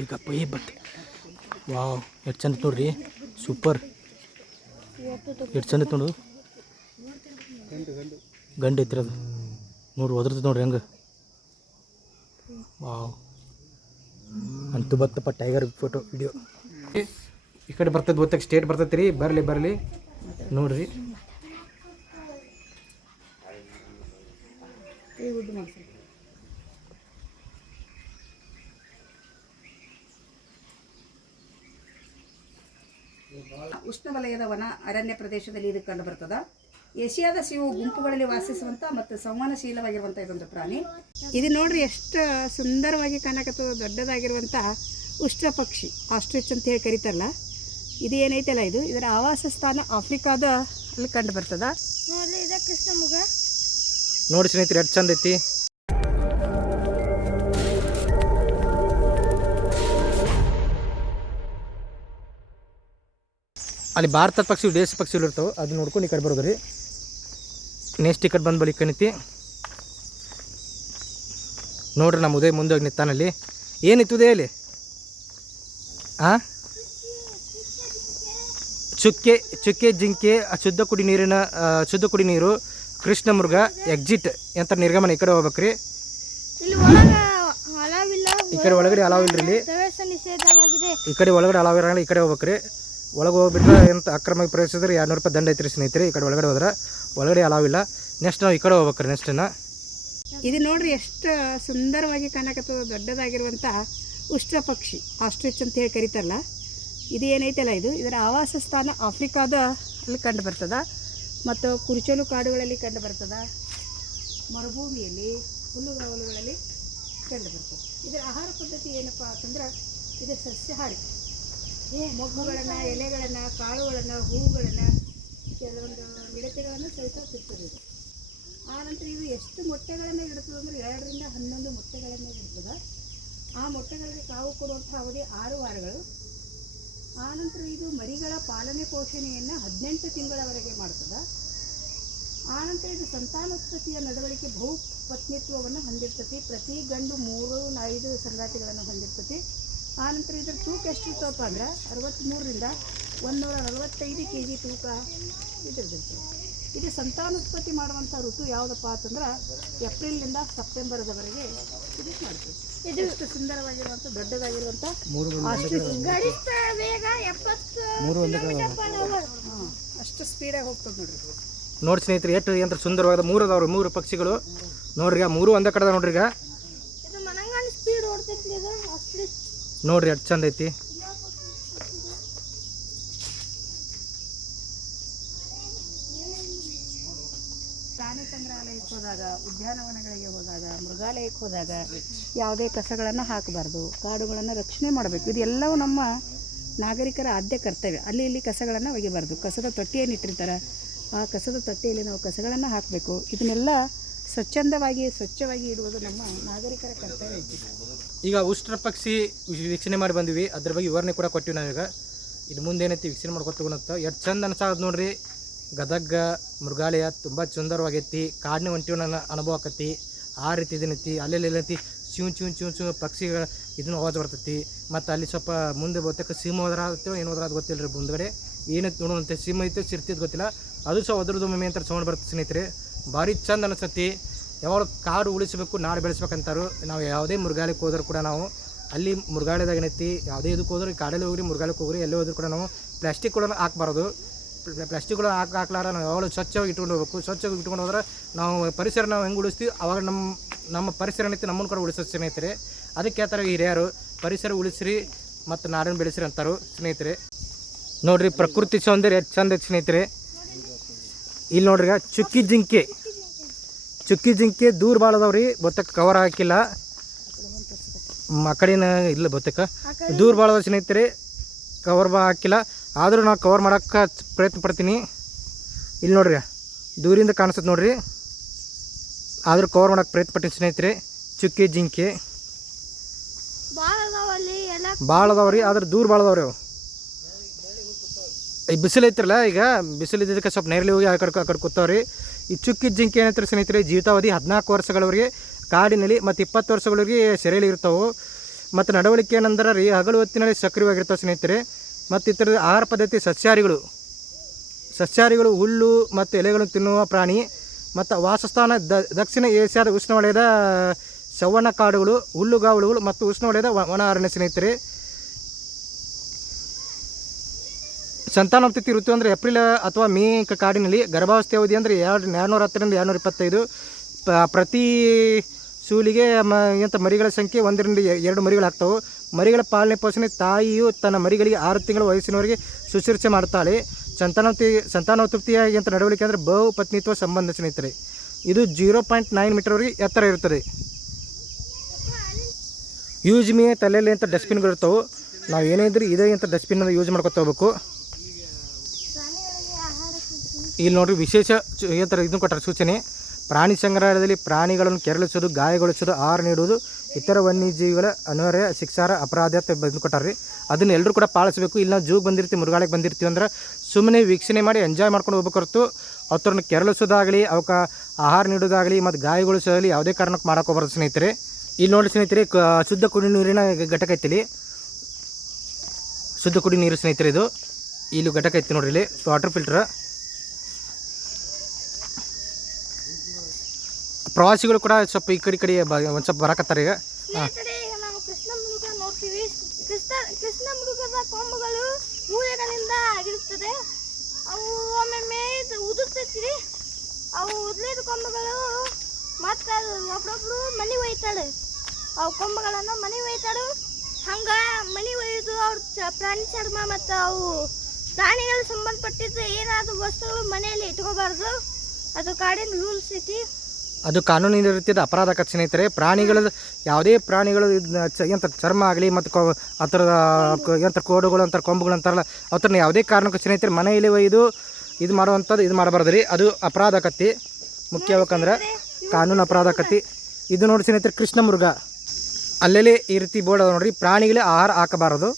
ಈಗಪ್ಪ ಬತ್ತೆ ವಾವ್ ಎಷ್ಟು ಚಂದ ನೋಡ್ರಿ ಸೂಪರ್ ಎಷ್ಟು ಚಂದ ನೋಡು ಗಂಡು ಐತ್ರಿ ಅದು ನೋಡ್ರಿ ಒದ್ರದ್ದು ನೋಡ್ರಿ ಹೆಂಗೆ ವಾವ್ ಅಂತೂ ಬತ್ತಪ್ಪ ಟೈಗರ್ ಫೋಟೋ ವಿಡಿಯೋ ಈ ಕಡೆ ಬರ್ತದೆ ಗೊತ್ತಾಗ ಸ್ಟೇಟ್ ಬರ್ತೈತೆ ರೀ ಬರಲಿ ನೋಡ್ರಿ ಉಷ್ಣವಲಯದ ವನ ಅರಣ್ಯ ಪ್ರದೇಶದಲ್ಲಿ ಇದು ಕಂಡು ಬರ್ತದ. ಏಷ್ಯಾದ ಸಿವು ಗುಂಪುಗಳಲ್ಲಿ ವಾಸಿಸುವಂಥ ಮತ್ತು ಸಂವಹನಶೀಲವಾಗಿರುವಂಥ ಇದೊಂದು ಪ್ರಾಣಿ. ಇದು ನೋಡ್ರಿ ಎಷ್ಟು ಸುಂದರವಾಗಿ ಕಾಣಕತ್ತದ. ದೊಡ್ಡದಾಗಿರುವಂಥ ಉಷ್ಟ್ರ ಪಕ್ಷಿ ಆಸ್ಟ್ರಿಚ್ ಅಂತ ಹೇಳಿ ಕರೀತಾರಲ್ಲ, ಇದು ಏನೈತಲ್ಲ ಇದರ ಆವಾಸ ಸ್ಥಾನ ಆಫ್ರಿಕಾದ ಅಲ್ಲಿ ಕಂಡು ಬರ್ತದ. ನೋಡ್ರಿ ಇದ ಕೃಷ್ಣ ಮೃಗ ನೋಡಿ ಸ್ನೇಹಿತರೆ ಎಷ್ಟು ಚಂದ ಐತಿ. ಅಲ್ಲಿ ಭಾರತದ ಪಕ್ಷಿ ದೇಶ ಪಕ್ಷಿಗಳು ಇರ್ತಾವೆ, ಅದು ನೋಡ್ಕೊಂಡು ಈ ಕಡೆ ಬರೋದು ರೀ. ನೆಕ್ಸ್ಟ್ ಈ ಕಡೆ ಬಂದು ಬಳಿ ಕಣಿತಿ ನೋಡ್ರಿ. ನಮ್ಮ ಉದಯ ಮುಂದೆ ಹೋಗಿ ನಿತ್ತಾನಲ್ಲಿ ಏನಿತ್ತು ಉದಯಲ್ಲಿ ಚುಕ್ಕೆ ಜಿಂಕೆ ಶುದ್ಧ ಕುಡಿ ನೀರು ಕೃಷ್ಣ ಮೃಗ ಎಕ್ಸಿಟ್ ಅಂತ ನಿರ್ಗಮನ ಈ ಕಡೆ ಹೋಗ್ಬೇಕ್ರಿ. ಈ ಕಡೆ ಒಳಗಡೆ ಅಲಾವಿಲ್ರಿ, ಇಲ್ಲಿ ಈ ಕಡೆ ಒಳಗಡೆ ಅಲಾವಿರಂಗಿಲ್ಲ, ಈ ಕಡೆ ಹೋಗ್ಬೇಕ್ರಿ. ಒಳಗೆ ಹೋಗ್ಬಿಟ್ರೆ ಎಂತ ಅಕ್ರಮವಾಗಿ ಪ್ರವೇಶಿಸಿದ್ರೆ 200 ರೂಪಾಯಿ ದಂಡ ಐತ್ರಿ ಸ್ನೇಹಿತರೆ. ಈ ಕಡೆ ಒಳಗಡೆ ಹೋದ್ರೆ ಒಳಗಡೆ ಅಲಾವಿಲ್ಲ. ನೆಕ್ಸ್ಟ್ ನಾವು ಈ ಕಡೆ ಹೋಗ್ಬೇಕ್ರಿ. ನೆಕ್ಸ್ಟನ್ನ ಇದು ನೋಡ್ರಿ ಎಷ್ಟು ಸುಂದರವಾಗಿ ಕಾಣಕತ್ತದ. ದೊಡ್ಡದಾಗಿರುವಂಥ ಉಷ್ಟ್ರ ಪಕ್ಷಿ ಆಸ್ಟ್ರಿಚ್ ಅಂತ ಹೇಳಿ ಕರೀತಾರಲ್ಲ, ಇದು ಏನೈತಲ್ಲ ಇದರ ಆವಾಸ ಸ್ಥಾನ ಆಫ್ರಿಕಾದ ಅಲ್ಲಿ ಕಂಡು ಬರ್ತದ ಮತ್ತು ಕುರುಚಲು ಕಾಡುಗಳಲ್ಲಿ ಕಂಡು ಬರ್ತದ, ಮರುಭೂಮಿಯಲ್ಲಿ ಹುಲ್ಲುಗಾವಲುಗಳಲ್ಲಿ ಕಂಡು ಬರ್ತದೆ. ಇದರ ಆಹಾರ ಪದ್ಧತಿ ಏನಪ್ಪ ಅಂತಂದ್ರೆ ಇದು ಸಸ್ಯಾಹಾರಿ. ಮೊಗ್ಗುಗಳನ್ನು, ಎಲೆಗಳನ್ನು, ಕಾಳುಗಳನ್ನು, ಹೂವುಗಳನ್ನು, ಕೆಲವೊಂದು ಮಿಡತೆಗಳನ್ನು ಸಹಿತ ತಿರ್ತದೆ ಇದು. ಆನಂತರ ಇದು ಎಷ್ಟು ಮೊಟ್ಟೆಗಳನ್ನು ಇಡ್ತದೆ ಅಂದರೆ 2 ರಿಂದ 11 ಮೊಟ್ಟೆಗಳನ್ನು ಇಡ್ತದೆ. ಆ ಮೊಟ್ಟೆಗಳಿಗೆ ಕಾವು ಕೊಡುವಂಥ ಅವಧಿ 6 ವಾರಗಳು. ಆನಂತರ ಇದು ಮರಿಗಳ ಪಾಲನೆ ಪೋಷಣೆಯನ್ನು 18 ತಿಂಗಳವರೆಗೆ ಮಾಡ್ತದೆ. ಆನಂತರ ಇದು ಸಂತಾನೋತ್ಪತ್ತಿಯ ನಡವಳಿಕೆ ಬಹುಪತ್ನಿತ್ವವನ್ನು ಹೊಂದಿರ್ತದೆ. ಪ್ರತಿ ಗಂಡು 3-5 ಸಂಗಾತಿಗಳನ್ನು ಹೊಂದಿರ್ತದೆ. ಆನಂತರ ಇದರ ತೂಕ ಎಷ್ಟಿರ್ತಪ್ಪ ಅಂದ್ರೆ 63 ರಿಂದ 145 kg ತೂಕ ಇದಿರ್ತದೆ. ಇದು ಸಂತಾನೋತ್ಪತ್ತಿ ಮಾಡುವಂಥ ಋತು ಯಾವುದಪ್ಪ ಅಂತಂದ್ರೆ ಏಪ್ರಿಲ್ನಿಂದ ಸೆಪ್ಟೆಂಬರ್ದವರೆಗೆ ಇದು ಮಾಡ್ತೀವಿ. ಇದು ಎಷ್ಟು ಸುಂದರವಾಗಿರುವಂಥ ದೊಡ್ಡದಾಗಿರುವಂಥ ಅಷ್ಟು ಸ್ಪೀಡಾಗಿ ಹೋಗ್ತದೆ ನೋಡ್ರಿ. ನೋಡಿ ಸ್ನೇಹಿತರೆ ಎಷ್ಟು ಏನಾರ ಸುಂದರವಾದ 3 ಅದಾವ್ರಿ. 3 ಪಕ್ಷಿಗಳು ನೋಡ್ರಿ. 3 ಒಂದೇ ಕಡೆ ನೋಡ್ರಿ. ಈಗ ನೋಡ್ರಿ ಎಷ್ಟು ಚಂದ ಐತಿ. ಪ್ರಾಣಿ ಸಂಗ್ರಹಾಲಯಕ್ಕೆ ಹೋದಾಗ, ಉದ್ಯಾನವನಗಳಿಗೆ ಹೋದಾಗ, ಮೃಗಾಲಯಕ್ಕೆ ಹೋದಾಗ ಯಾವುದೇ ಕಸಗಳನ್ನು ಹಾಕಬಾರ್ದು. ಕಾಡುಗಳನ್ನು ರಕ್ಷಣೆ ಮಾಡಬೇಕು. ಇದೆಲ್ಲವೂ ನಮ್ಮ ನಾಗರಿಕರ ಆದ್ಯ ಕರ್ತವ್ಯ. ಅಲ್ಲಿ ಇಲ್ಲಿ ಕಸಗಳನ್ನು ಒಗಿಬಾರ್ದು. ಕಸದ ತೊಟ್ಟಿಯನ್ನು ಇಟ್ಟಿರ್ತಾರೆ, ಆ ಕಸದ ತೊಟ್ಟಿಯಲ್ಲಿ ನಾವು ಕಸಗಳನ್ನು ಹಾಕಬೇಕು. ಇದನ್ನೆಲ್ಲ ಸ್ವಚ್ಛವಾಗಿ ಇಡುವುದು ನಮ್ಮ ನಾಗರಿಕರ ಕರ್ತವ್ಯ ಐತಿ. ಈಗ ಉಷ್ಟ್ರ ಪಕ್ಷಿ ವೀಕ್ಷಣೆ ಮಾಡಿ ಬಂದ್ವಿ, ಅದ್ರ ಬಗ್ಗೆ ವಿವರಣೆ ಕೂಡ ಕೊಟ್ಟಿವಿ ನಾವೀಗ. ಇದು ಮುಂದೆ ಏನೈತಿ ವೀಕ್ಷಣೆ ಮಾಡ್ಕೊತಗೋಣಂತ ಎಷ್ಟು ಚಂದ ಅನ್ಸಾದ್ ನೋಡ್ರಿ. ಗದಗ ಮೃಗಾಲಯ ತುಂಬ ಸುಂದರವಾಗೈತಿ. ಕಾಡಿನ ಹೊಂಟಿವನ್ನ ಅನುಭವ ಆಕತಿ. ಆ ರೀತಿ ಇದನ್ನೈತಿ. ಅಲ್ಲೆಲ್ಲ ಏನೈತಿ ಚೂ ಪಕ್ಷಿಗಳ ಇದನ್ನು ಆವಾಜ್ ಬರ್ತೈತಿ. ಮತ್ತು ಅಲ್ಲಿ ಸ್ವಲ್ಪ ಮುಂದೆ ಬಹುತೇಕ ಸಿಂಹ ಹೋದ್ರ ಆಗುತ್ತೆ ಏನು ಹೋದ್ರ ಅದು ಗೊತ್ತಿಲ್ಲ ರೀ. ಮುಂದ್ಗಡೆ ಏನೈತಿ ನೋಡುವಂತೆ ಸಿಂಹ ಐತೆ ಚಿರ್ತಿದ್ ಗೊತ್ತಿಲ್ಲ. ಅದು ಸಹ ಅದ್ರದ್ದು ಒಮ್ಮೆ ಅಂತ ಸೌಂಡ್ ಬರ್ತದೆ ಸ್ನೇಹಿತರೆ. ಭಾರಿ ಚಂದ ಅನಿಸ್ತತಿ. ಯಾವಾಗ ಕಾಡು ಉಳಿಸಬೇಕು, ನಾಡು ಬೆಳೆಸ್ಬೇಕಂತಾರು. ನಾವು ಯಾವುದೇ ಮೃಗಾಲಯಕ್ಕೆ ಹೋದ್ರೆ ಕೂಡ ನಾವು ಅಲ್ಲಿ ಮೃಗಾಲಯದಾಗ ಏನೈತಿ ಯಾವುದೇ ಇದಕ್ಕೆ ಹೋದ್ರೆ ಕಾಡಲ್ಲಿ ಹೋಗ್ರಿ, ಮೃಗಾಲಯಕ್ಕೆ ಹೋಗ್ರಿ, ಎಲ್ಲೇ ಹೋದ್ರೂ ಕೂಡ ನಾವು ಪ್ಲಾಸ್ಟಿಕ್ಗಳನ್ನು ಹಾಕಬಾರ್ದು. ಪ್ಲಾಸ್ಟಿಕ್ಗಳು ಹಾಕ್ಲಾರ ನಾವು ಯಾವಾಗಲೂ ಸ್ವಚ್ಛವಾಗಿ ಇಟ್ಕೊಂಡು ಹೋಗ್ಬೇಕು. ಸ್ವಚ್ಛವಾಗಿ ಇಟ್ಕೊಂಡು ಹೋದ್ರೆ ನಾವು ಪರಿಸರ ನಾವು ಹೆಂಗೆ ಉಳಿಸ್ತೀವಿ ಅವಾಗ ನಮ್ಮ ಪರಿಸರ ಏನೈತಿ ನಮ್ಮನ್ನು ಕೂಡ ಉಳಿಸೋದು ಸ್ನೇಹಿತರೆ. ಅದಕ್ಕೆ ಹೇಳ್ತಾರೆ ಹಿರಿಯರು ಪರಿಸರ ಉಳಿಸ್ರಿ ಮತ್ತು ನಾಡನ್ನು ಬೆಳೆಸ್ರಿ ಅಂತಾರು ಸ್ನೇಹಿತರೆ. ನೋಡಿರಿ ಪ್ರಕೃತಿ ಸೌಂದರ್ಯ ಎಷ್ಟು ಚಂದ ಐತಿ ಸ್ನೇಹಿತರೆ. ಇಲ್ಲಿ ನೋಡ್ರಿ ಚುಕ್ಕಿ ಜಿಂಕೆ ದೂರ ಭಾಳ ಅದಾವ್ರಿ. ಬೊತ್ತಕ್ಕೆ ಕವರ್ ಹಾಕಿಲ್ಲ, ಆ ಕಡೆನ ಇಲ್ಲ ಬೊತ್ತಕ್ಕೆ ದೂರ ಭಾಳ ಅದಾವ ಸ್ನೇಹಿತರೆ. ಕವರ್ ಹಾಕಿಲ್ಲ, ಆದರೂ ನಾನು ಕವರ್ ಮಾಡೋಕ್ಕೆ ಪ್ರಯತ್ನ ಪಡ್ತೀನಿ. ಇಲ್ಲಿ ನೋಡ್ರಿ ದೂರಿಂದ ಕಾಣಿಸುತ್ತೆ ನೋಡ್ರಿ, ಆದರೂ ಕವರ್ ಮಾಡೋಕ್ಕೆ ಪ್ರಯತ್ನ ಪಡ್ತೀನಿ ಸ್ನೇಹಿತರೆ. ಚುಕ್ಕಿ ಜಿಂಕೆ ಭಾಳ ಅದಾವ್ರಿ, ಆದ್ರೆ ದೂರ ಭಾಳ ಅದಾವ್ರಿ ಅವು. ಈ ಬಿಸಿಲು ಐತ್ರಲ್ಲ, ಈಗ ಬಿಸಿಲು ಇದ್ದಕ್ಕೆ ಸ್ವಲ್ಪ ನೇರಳಿ ಹೋಗಿ ಆ ಕಡೆ ಕೂತಾವ್ರಿ. ಈ ಚುಕ್ಕಿ ಜಿಂಕೆ ಏನಂತಾರೆ ಸ್ನೇಹಿತರೆ, ಜೀವಿತಾವಧಿ 14 ವರ್ಷಗಳವರೆಗೆ ಕಾಡಿನಲ್ಲಿ ಮತ್ತು 20 ವರ್ಷಗಳವರೆಗೆ ಸೆರೆಯಲ್ಲಿ ಇರ್ತಾವೆ. ಮತ್ತು ನಡವಳಿಕೆ ಏನಂದ್ರೆ ರೀ ಹಗಲು ಹೊತ್ತಿನಲ್ಲಿ ಸಕ್ರಿಯವಾಗಿರ್ತಾವೆ ಸ್ನೇಹಿತರೆ. ಮತ್ತು ಇತರ ಆಹಾರ ಪದ್ಧತಿ ಸಸ್ಯಾಹಾರಿಗಳು ಹುಲ್ಲು ಮತ್ತು ಎಲೆಗಳನ್ನು ತಿನ್ನುವ ಪ್ರಾಣಿ. ಮತ್ತು ವಾಸಸ್ಥಾನ ದಕ್ಷಿಣ ಏಷ್ಯಾದ ಉಷ್ಣವಲಯದ ಸವಣ ಕಾಡುಗಳು, ಹುಲ್ಲುಗಾವಲುಗಳು ಮತ್ತು ಉಷ್ಣವಲಯದ ಒಣ ಅರಣ್ಯ ಸ್ನೇಹಿತರೆ. ಸಂತಾನೋತ್ಪತ್ತಿ ಋತು ಅಂದರೆ ಏಪ್ರಿಲ್ ಅಥವಾ ಮೇ ಕಾಡಿನಲ್ಲಿ. ಗರ್ಭಾವಸ್ಥೆ ಅವಧಿ ಅಂದರೆ 210ರಿಂದ 225. ಪ್ರತಿ ಸೂಲಿಗೆ ಮರಿಗಳ ಸಂಖ್ಯೆ 1 ರಿಂದ 2 ಮರಿಗಳಾಗ್ತವೆ. ಮರಿಗಳ ಪಾಲನೆ ಪೋಷಣೆ ತಾಯಿಯು ತನ್ನ ಮರಿಗಳಿಗೆ 6 ತಿಂಗಳ ವಯಸ್ಸಿನವರೆಗೆ ಶುಶ್ರೂಷೆ ಮಾಡ್ತಾಳೆ. ಸಂತಾನೋತ್ಪತ್ತಿಯ ನಡವಳಿಕೆ ಅಂದರೆ ಬಹುಪತ್ನಿತ್ವ ಸಂಬಂಧ ಸ್ನೇಹಿತರೆ. ಇದು 0.9 ಮೀಟರ್ವರೆಗೆ ಎತ್ತರ ಇರುತ್ತದೆ. ಯೂಸ್ ಮೀ ತಲೆಯಲ್ಲಿ ಅಂತ ಡಸ್ಟ್ಬಿನ್ಗಳು ಇರ್ತವೆ. ನಾವು ಏನೇ ಇದ್ರೂ ಇದೇ ಅಂತ ಡಸ್ಟ್ಬಿನ್ನ ಯೂಸ್ ಮಾಡ್ಕೊತ ಹೋಗ್ಬೇಕು. ಇಲ್ಲಿ ನೋಡಿರಿ ವಿಶೇಷ ಇದನ್ನು ಕೊಟ್ಟರೆ ಸೂಚನೆ. ಪ್ರಾಣಿ ಸಂಗ್ರಹಾಲಯದಲ್ಲಿ ಪ್ರಾಣಿಗಳನ್ನು ಕೆರಳಿಸೋದು, ಗಾಯಗೊಳಿಸೋದು, ಆಹಾರ ನೀಡುವುದು ಇತರ ವನ್ಯಜೀವಿಗಳ ಅನಿವಾರ್ಯ ಶಿಕ್ಷಾರ್ಹ ಅಪರಾಧ ಅಂತ ಬಂದು ಕೊಟ್ಟಾರ್ರಿ. ಅದನ್ನು ಎಲ್ಲರೂ ಕೂಡ ಪಾಲಿಸಬೇಕು. ಇಲ್ಲ ನಾವು ಜೂಗೆ ಬಂದಿರ್ತೀವಿ, ಮೃಗಾಲಯಕ್ಕೆ ಬಂದಿರ್ತೀವಿ ಅಂದ್ರೆ ಸುಮ್ಮನೆ ವೀಕ್ಷಣೆ ಮಾಡಿ ಎಂಜಾಯ್ ಮಾಡ್ಕೊಂಡು ಹೋಗ್ಬೇಕು ಹೊರತು ಅವ್ರನ್ನ ಕೆರಳಿಸೋದಾಗಲಿ, ಅವಕ್ಕೆ ಆಹಾರ ನೀಡೋದಾಗಲಿ ಮತ್ತು ಗಾಯಗೊಳಿಸೋದಾಗಲಿ ಯಾವುದೇ ಕಾರಣಕ್ಕೆ ಮಾಡೋಕೆ ಹೋಗ್ಬಾರ್ದು ಸ್ನೇಹಿತರೆ. ಇಲ್ಲಿ ನೋಡಿ ಸ್ನೇಹಿತರೆ, ಶುದ್ಧ ಕುಡಿ ನೀರಿನ ಘಟಕ ಐತಿಲಿ, ಶುದ್ಧ ಕುಡಿ ನೀರು ಸ್ನೇಹಿತರೆ. ಇದು ಇಲ್ಲಿ ಘಟಕ ಐತಿ ನೋಡ್ರಿ, ಇಲ್ಲಿ ವಾಟರ್ ಫಿಲ್ಟರ್. ಪ್ರವಾಸಿಗಳು ಕೂಡ ಸ್ವಲ್ಪ ಈ ಕಡೆ ಒಂದು ಸ್ವಲ್ಪ ಬರಕತ್ತಾರೆ ಈಗ. ಸ್ನೇಹಿತರೆ, ಈಗ ನಾವು ಕೃಷ್ಣ ಮೃಗ ನೋಡ್ತೀವಿ. ಕೃಷ್ಣ ಮೃಗದ ಕೊಂಬುಗಳು ಮೂಳೆಗಳಿಂದ ಆಗಿರುತ್ತದೆ. ಅವು ಒಮ್ಮೊಮ್ಮೆ ಉದುರ್ತೈತಿ. ಅವು ಉದ್ಲಿದ ಕೊಂಬುಗಳು ಮತ್ತು ಒಬ್ಬೊಬ್ರು ಮನೆ ಒಯ್ತಾಳೆ. ಅವು ಕೊಂಬುಗಳನ್ನು ಮನೆ ಒಯ್ತಾಳು. ಹಂಗೆ ಮನೆ ಒಯ್ದು ಅವ್ರ ಪ್ರಾಣಿ ಚರ್ಮ ಮತ್ತು ಅವು ಪ್ರಾಣಿಗಳಿಗೆ ಸಂಬಂಧಪಟ್ಟಿದ್ದು ಏನಾದರೂ ವಸ್ತುಗಳು ಮನೆಯಲ್ಲಿ ಇಟ್ಕೋಬಾರ್ದು. ಅದು ಕಾಡಿನ ರೂಲ್ಸ್ ಐತಿ. ಅದು ಕಾನೂನಿನ ರೀತಿಯ ಅಪರಾಧ ಸ್ನೇಹಿತರೆ. ಪ್ರಾಣಿಗಳ ಯಾವುದೇ ಪ್ರಾಣಿಗಳು ಚರ್ಮ ಆಗಲಿ ಮತ್ತು ಆ ಥರದ ಕೋಡುಗಳು ಅಂತಾರೆ, ಕೊಂಬುಗಳು ಅಂತಾರಲ್ಲ, ಅವ್ರನ್ನ ಯಾವುದೇ ಕಾರಣಕ್ಕೂ ಸ್ನೇಹಿತರೆ ಮನೆಯಲ್ಲಿ ಒಯ್ದು ಇದು ಮಾಡುವಂಥದ್ದು ಇದು ಮಾಡಬಾರ್ದು ರೀ. ಅದು ಅಪರಾಧ ಆಕತಿ. ಮುಖ್ಯ ಹೇಳ್ಬೇಕಂದ್ರೆ ಕಾನೂನು ಅಪರಾಧ ಆಕತಿ. ಇದು ನೋಡಿ ಸ್ನೇಹಿತರೆ, ಕೃಷ್ಣ ಮೃಗ. ಅಲ್ಲೆಲ್ಲಿ ಈ ರೀತಿ ಬೋರ್ಡ್ ಅದ ನೋಡ್ರಿ, ಪ್ರಾಣಿಗಳೇ ಆಹಾರ ಹಾಕಬಾರದು.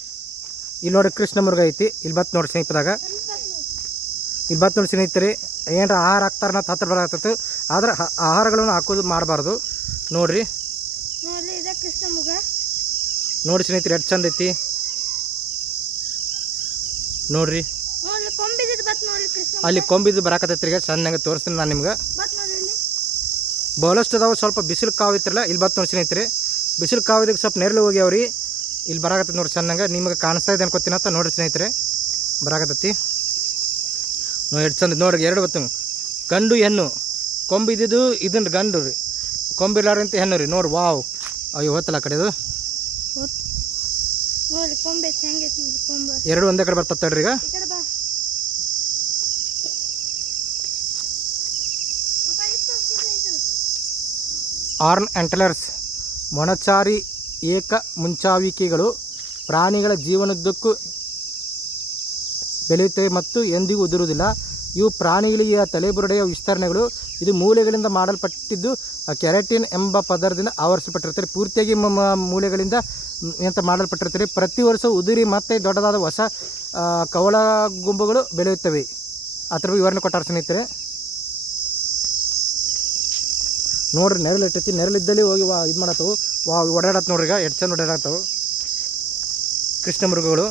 ಇಲ್ಲಿ ನೋಡಿ ಕೃಷ್ಣ ಮೃಗ ಐತಿ. ಇಲ್ಲಿ ಬತ್ತು ನೋಡಿ ಸ್ನೇಹಿತರಾಗ, ಇಲ್ಲಿ ಬತ್ತು ನೋಡಿ ಸ್ನೇಹಿತರೆ. ಏನಾರ ಆಹಾರ ಹಾಕ್ತಾರ ಅಂತ ಹತ್ರ ಬರತ್ತತ್ತು, ಆದ್ರೆ ಆಹಾರಗಳನ್ನು ಹಾಕೋದು ಮಾಡಬಾರ್ದು. ನೋಡ್ರಿ ಕೃಷ್ಣ ಮೃಗ ನೋಡಿ ಸ್ನೇಹಿತರೆ, ಎಷ್ಟು ಚಂದ ಐತಿ ನೋಡ್ರಿ. ಅಲ್ಲಿ ಕೊಂಬಿದ್ದು ಬರಾಕತ್ತೈತ್ರಿ. ಈಗ ಸಣ್ಣಗೆ ತೋರಿಸ್ತೀನಿ ನಾನು ನಿಮ್ಗೆ. ಬಹಳಷ್ಟು ಅದಾವೆ. ಸ್ವಲ್ಪ ಬಿಸಿಲು ಕಾವು ಇತ್ತಿರಲ್ಲ, ಇಲ್ಲಿ ಬತ್ತು ನೋಡಿ ಸ್ನೇಹಿತರೆ. ಬಿಸಿಲು ಕಾವಿದಾಗ ಸ್ವಲ್ಪ ನೆರಳು ಹೋಗ್ಯಾವ್ರಿ. ಇಲ್ಲಿ ಬರಾಕತ್ತೈತಿ ನೋಡಿ ಸಣ್ಣಗೆ. ನಿಮಗೆ ಕಾಣಿಸ್ತಾ ಇದೆ ಅನ್ಕೋತೀನಿ ಅಂತ ನೋಡ್ರಿ ಸ್ನೇಹಿತರೆ, ಬರಾಕತ್ತೈತಿ ನೋಡಿ. ಎಷ್ಟು ಚಂದ ನೋಡ್ರಿ. 2 ಬತ್ತು, ಗಂಡು ಹೆಣ್ಣು. ಕೊಂಬಿದ್ದು ಇದನ್ನು ಗಂಡು ರೀ, ಕೊಂಬಿರ್ಲಾರಂತ ಹೆಣ್ಣು ರೀ. ನೋಡಿ ವಾವ್, ಅಯ್ಯೋ ಹೋತಲ್ಲ ಆ ಕಡೆದು. ಎರಡು ಒಂದೇ ಕಡೆ ಬರ್ತತ್ರಿ. ಈಗ ಆರ್ನ್ ಆಂಟಲರ್ಸ್ ಮೊಣಚಾರಿ ಏಕ ಮುಂಚಾವಿಕೆಗಳು ಪ್ರಾಣಿಗಳ ಜೀವನದುದ್ದಕ್ಕೂ ಬೆಳೆಯುತ್ತವೆ ಮತ್ತು ಎಂದಿಗೂ ಉದುರುವುದಿಲ್ಲ. ಇವು ಪ್ರಾಣಿಗಳಿಗೆ ತಲೆಬುರುಡೆಯ ವಿಸ್ತರಣೆಗಳು. ಇದು ಮೂಳೆಗಳಿಂದ ಮಾಡಲ್ಪಟ್ಟಿದ್ದು ಕೆರಾಟಿನ್ ಎಂಬ ಪದರದಿಂದ ಆವರಿಸಲ್ಪಟ್ಟಿರ್ತಾರೆ. ಪೂರ್ತಿಯಾಗಿ ಮೂಳೆಗಳಿಂದ ಮಾಡಲ್ಪಟ್ಟಿರ್ತಾರೆ. ಪ್ರತಿ ವರ್ಷ ಉದುರಿ ಮತ್ತೆ ದೊಡ್ಡದಾದ ಹೊಸ ಕವಳ ಗುಂಬುಗಳು ಬೆಳೆಯುತ್ತವೆ. ಅದ್ರ ವಿವರಣೆ ಕೊಟ್ಟಾರ ಸ್ನೇಹಿತರೆ. ನೋಡ್ರಿ, ನೆರಳಿರ್ತೈತಿ. ನೆರಳಿದ್ದಲ್ಲಿ ಹೋಗಿ ಇದು ಮಾಡತ್ತವು, ಓಡಾಡತ್ ನೋಡ್ರಿ. ಈಗ ಎಷ್ಟು ಚಂದ ಓಡಾಡತ್ತವು ಕೃಷ್ಣ ಮೃಗಗಳು.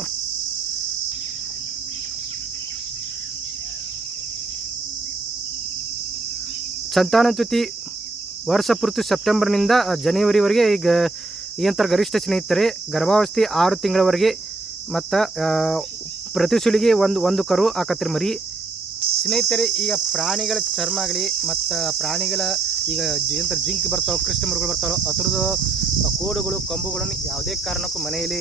ಸಂತಾನೋತ್ಪತ್ತಿ ವರ್ಷ ಪೂರ್ತಿ ಸೆಪ್ಟೆಂಬರ್ನಿಂದ ಜನವರಿವರೆಗೆ ಈಗ ಏನಂತಾರೆ ಗರಿಷ್ಠ ಸ್ನೇಹಿತರೆ. ಗರ್ಭಾವಸ್ಥೆ 6 ತಿಂಗಳವರೆಗೆ ಮತ್ತು ಪ್ರತಿ ಸುಲಿಗೆ ಒಂದು ಕರು ಆಕತ್ರಿ ಮರಿ ಸ್ನೇಹಿತರೆ. ಈಗ ಪ್ರಾಣಿಗಳ ಚರ್ಮ ಆಗಲಿ ಮತ್ತು ಪ್ರಾಣಿಗಳ ಈಗ ಏನಂತಾರೆ ಜಿಂಕ್ ಬರ್ತಾವೆ, ಕೃಷ್ಣ ಮೃಗಗಳು ಬರ್ತಾವೆ, ಅದ್ರದ್ದು ಕೋಡುಗಳು ಕೊಂಬುಗಳನ್ನು ಯಾವುದೇ ಕಾರಣಕ್ಕೂ ಮನೆಯಲ್ಲಿ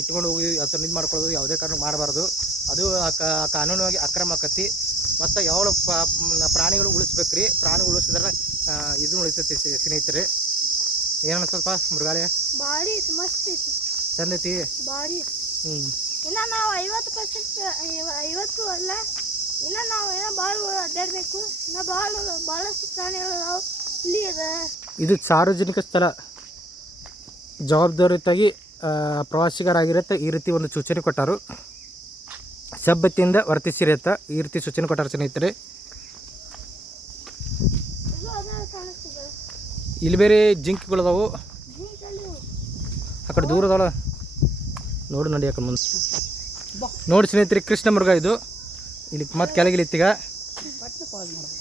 ಇಟ್ಕೊಂಡು ಹೋಗಿ ಅದನ್ನ ಇದು ಮಾಡ್ಕೊಳ್ಳೋದು ಯಾವುದೇ ಕಾರಣಕ್ಕೆ ಮಾಡಬಾರ್ದು. ಅದು ಕಾನೂನಾಗಿ ಅಕ್ರಮ ಆಕತಿ. ಮತ್ತು ಯಾವ ಪ್ರಾಣಿಗಳು ಉಳಿಸ್ಬೇಕು ರೀ. ಪ್ರಾಣಿಗಳು ಉಳಿಸಿದ್ರೆ ಇದು ಉಳಿತೈತಿ ಸ್ನೇಹಿತರೆ. ಏನು ಸ್ವಲ್ಪ ಮೃಗಾಲಯ ಭಾರಿ ಮಸ್ತ್ ಐತಿ, ಚಂದ ಐತಿ ಭಾರಿ. ಇನ್ನು ನಾವು 50% ಅಲ್ಲ, ಇನ್ನು ನಾವು ಏನೋ ಭಾಳ ಅಡ್ಡಾಡಬೇಕು. ಇನ್ನು ಭಾಳಷ್ಟು ಪ್ರಾಣಿಗಳು ನಾವು ಇಲ್ಲಿ ಅದ. ಇದು ಸಾರ್ವಜನಿಕ ಸ್ಥಳ, ಜವಾಬ್ದಾರಿಯುತವಾಗಿ ಪ್ರವಾಸಿಗರಾಗಿರುತ್ತೆ ಈ ರೀತಿ ಒಂದು ಸೂಚನೆ ಕೊಟ್ಟರು. ಸಭ್ಯತೆಯಿಂದ ವರ್ತಿಸಿರತ್ತ ಈ ರೀತಿ ಸೂಚನೆ ಕೊಟ್ಟಾರ ಸ್ನೇಹಿತರೆ. ಇಲ್ಲಿ ಬೇರೆ ಜಿಂಕ್ಗಳದಾವು. ಆ ಕಡೆ ದೂರದಲ್ಲ ನೋಡಿ ಆ ಕಡೆ ಮುಂದೆ ನೋಡಿ ಸ್ನೇಹಿತರೆ, ಕೃಷ್ಣ ಮೃಗ ಇದು. ಇಲ್ಲಿ ಮತ್ತೆ ಕೆಳಗಿಲಿತ್ತೀಗ ಪಾಸ್ ಮಾಡ್ಬೋದು.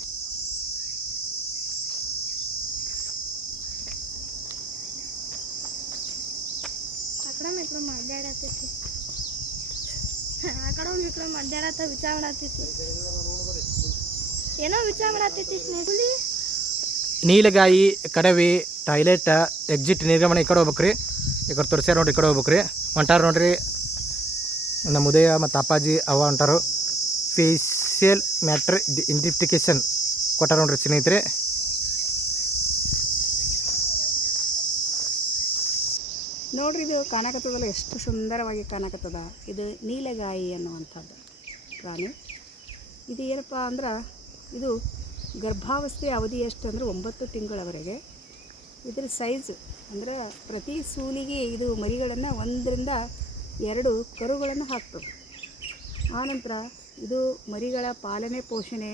ವಿಕ್ರಮ್ ಅಡ್ಡಾಡತ್ತೈತಿ, ಆ ಕಡೆ ವಿಕ್ರಮ್ ಅಡ್ಡಾಡತ್ತ ವಿಚಾರ ಮಾಡತ್ತೈತಿ, ಏನೋ ವಿಚಾರ ಮಾಡತ್ತೈತಿ ಸ್ನೇಹಿತರೆ. ನೀಲಗಾಯಿ, ಕಡವಿ, ಟಾಯ್ಲೆಟ್, ಎಕ್ಸಿಟ್, ನಿರ್ಗಮನ ಈ ಕಡೆ ಹೋಗ್ಬೇಕ್ರಿ. ಈ ಕಡೆ ತೋರಿಸ್ಯಾರ ನೋಡ್ರಿ, ಈ ಕಡೆ ಹೋಗ್ಬೇಕ್ರಿ. ಹೊಂಟಾರ ನೋಡ್ರಿ ನಮ್ಮ ಉದಯ ಮತ್ತು ಅಪ್ಪಾಜಿ ಅವ ಹೊಂಟಾರು. ಫೇಶಿಯಲ್ ಮ್ಯಾಟ್ರ್ ಇನ್ವೆಸ್ಟಿಗೇಷನ್ ಕೊಟ್ಟಾರ ನೋಡ್ರಿ ಸ್ನೇಹಿತರೆ. ನೋಡ್ರಿ ಇದು ಕಾಣಕತ್ತದಲ್ಲ, ಎಷ್ಟು ಸುಂದರವಾಗಿ ಕಾಣಕತ್ತದ. ಇದು ನೀಲಗಾಯಿ ಅನ್ನುವಂಥದ್ದು ಪ್ರಾಣಿ. ಇದು ಏನಪ್ಪ ಅಂದ್ರೆ, ಇದು ಗರ್ಭಾವಸ್ಥೆ ಅವಧಿ ಎಷ್ಟು ಅಂದರೆ 9 ತಿಂಗಳವರೆಗೆ. ಇದರ ಸೈಜ್ ಅಂದರೆ ಪ್ರತಿ ಸೂಲಿಗೆ ಇದು ಮರಿಗಳನ್ನು 1 ರಿಂದ 2 ಕರುಗಳನ್ನು ಹಾಕ್ತವೆ. ಆನಂತರ ಇದು ಮರಿಗಳ ಪಾಲನೆ ಪೋಷಣೆ,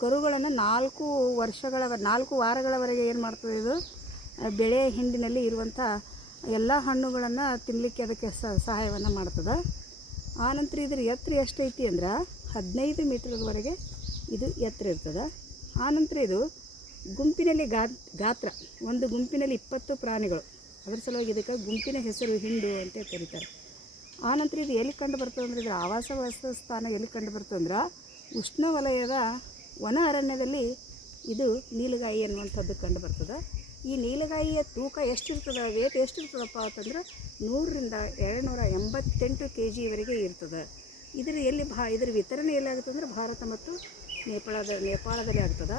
ಕರುಗಳನ್ನು 4 ವಾರಗಳವರೆಗೆ ಏನು ಮಾಡ್ತದೆ, ಇದು ಬೆಳೆ ಹಿಂಡಿನಲ್ಲಿ ಇರುವಂಥ ಎಲ್ಲ ಹಣ್ಣುಗಳನ್ನು ತಿನ್ನಲಿಕ್ಕೆ ಅದಕ್ಕೆ ಸಹಾಯವನ್ನು ಮಾಡ್ತದೆ. ಆನಂತರ ಇದರ ಎತ್ತರ ಎಷ್ಟೈತಿ ಅಂದ್ರೆ 15 ಮೀಟರ್ವರೆಗೆ ಇದು ಎತ್ತರ ಇರ್ತದೆ. ಆನಂತರ ಇದು ಗುಂಪಿನಲ್ಲಿ ಗಾತ್ರ, ಒಂದು ಗುಂಪಿನಲ್ಲಿ 20 ಪ್ರಾಣಿಗಳು, ಅದರ ಸಲುವಾಗಿ ಇದಕ್ಕೆ ಗುಂಪಿನ ಹೆಸರು ಹಿಂಡು ಅಂತ ಕರೀತಾರೆ. ಆನಂತರ ಇದು ಎಲ್ಲಿ ಕಂಡು ಬರ್ತದೆ ಅಂದರೆ, ಇದರ ಆವಾಸ ವಾಸಸ್ಥಾನ ಎಲ್ಲಿ ಕಂಡು ಬರ್ತದೆ ಅಂದ್ರೆ ಉಷ್ಣವಲಯದ ವನ ಅರಣ್ಯದಲ್ಲಿ ಇದು ನೀಲಗಾಯಿ ಅನ್ನುವಂಥದ್ದು ಕಂಡು ಬರ್ತದೆ. ಈ ನೀಲಗಾಯಿಯ ತೂಕ ಎಷ್ಟಿರ್ತದೆ, ವೇಟ್ ಎಷ್ಟಿರ್ತದಪ್ಪ ಅಂತಂದ್ರೆ 100 ರಿಂದ 288 kgವರೆಗೆ ಇರ್ತದೆ. ಇದರ ವಿತರಣೆ ಎಲ್ಲಾಗುತ್ತೆ ಅಂದರೆ ಭಾರತ ಮತ್ತು ನೇಪಾಳದಲ್ಲಿ ಆಗ್ತದೆ.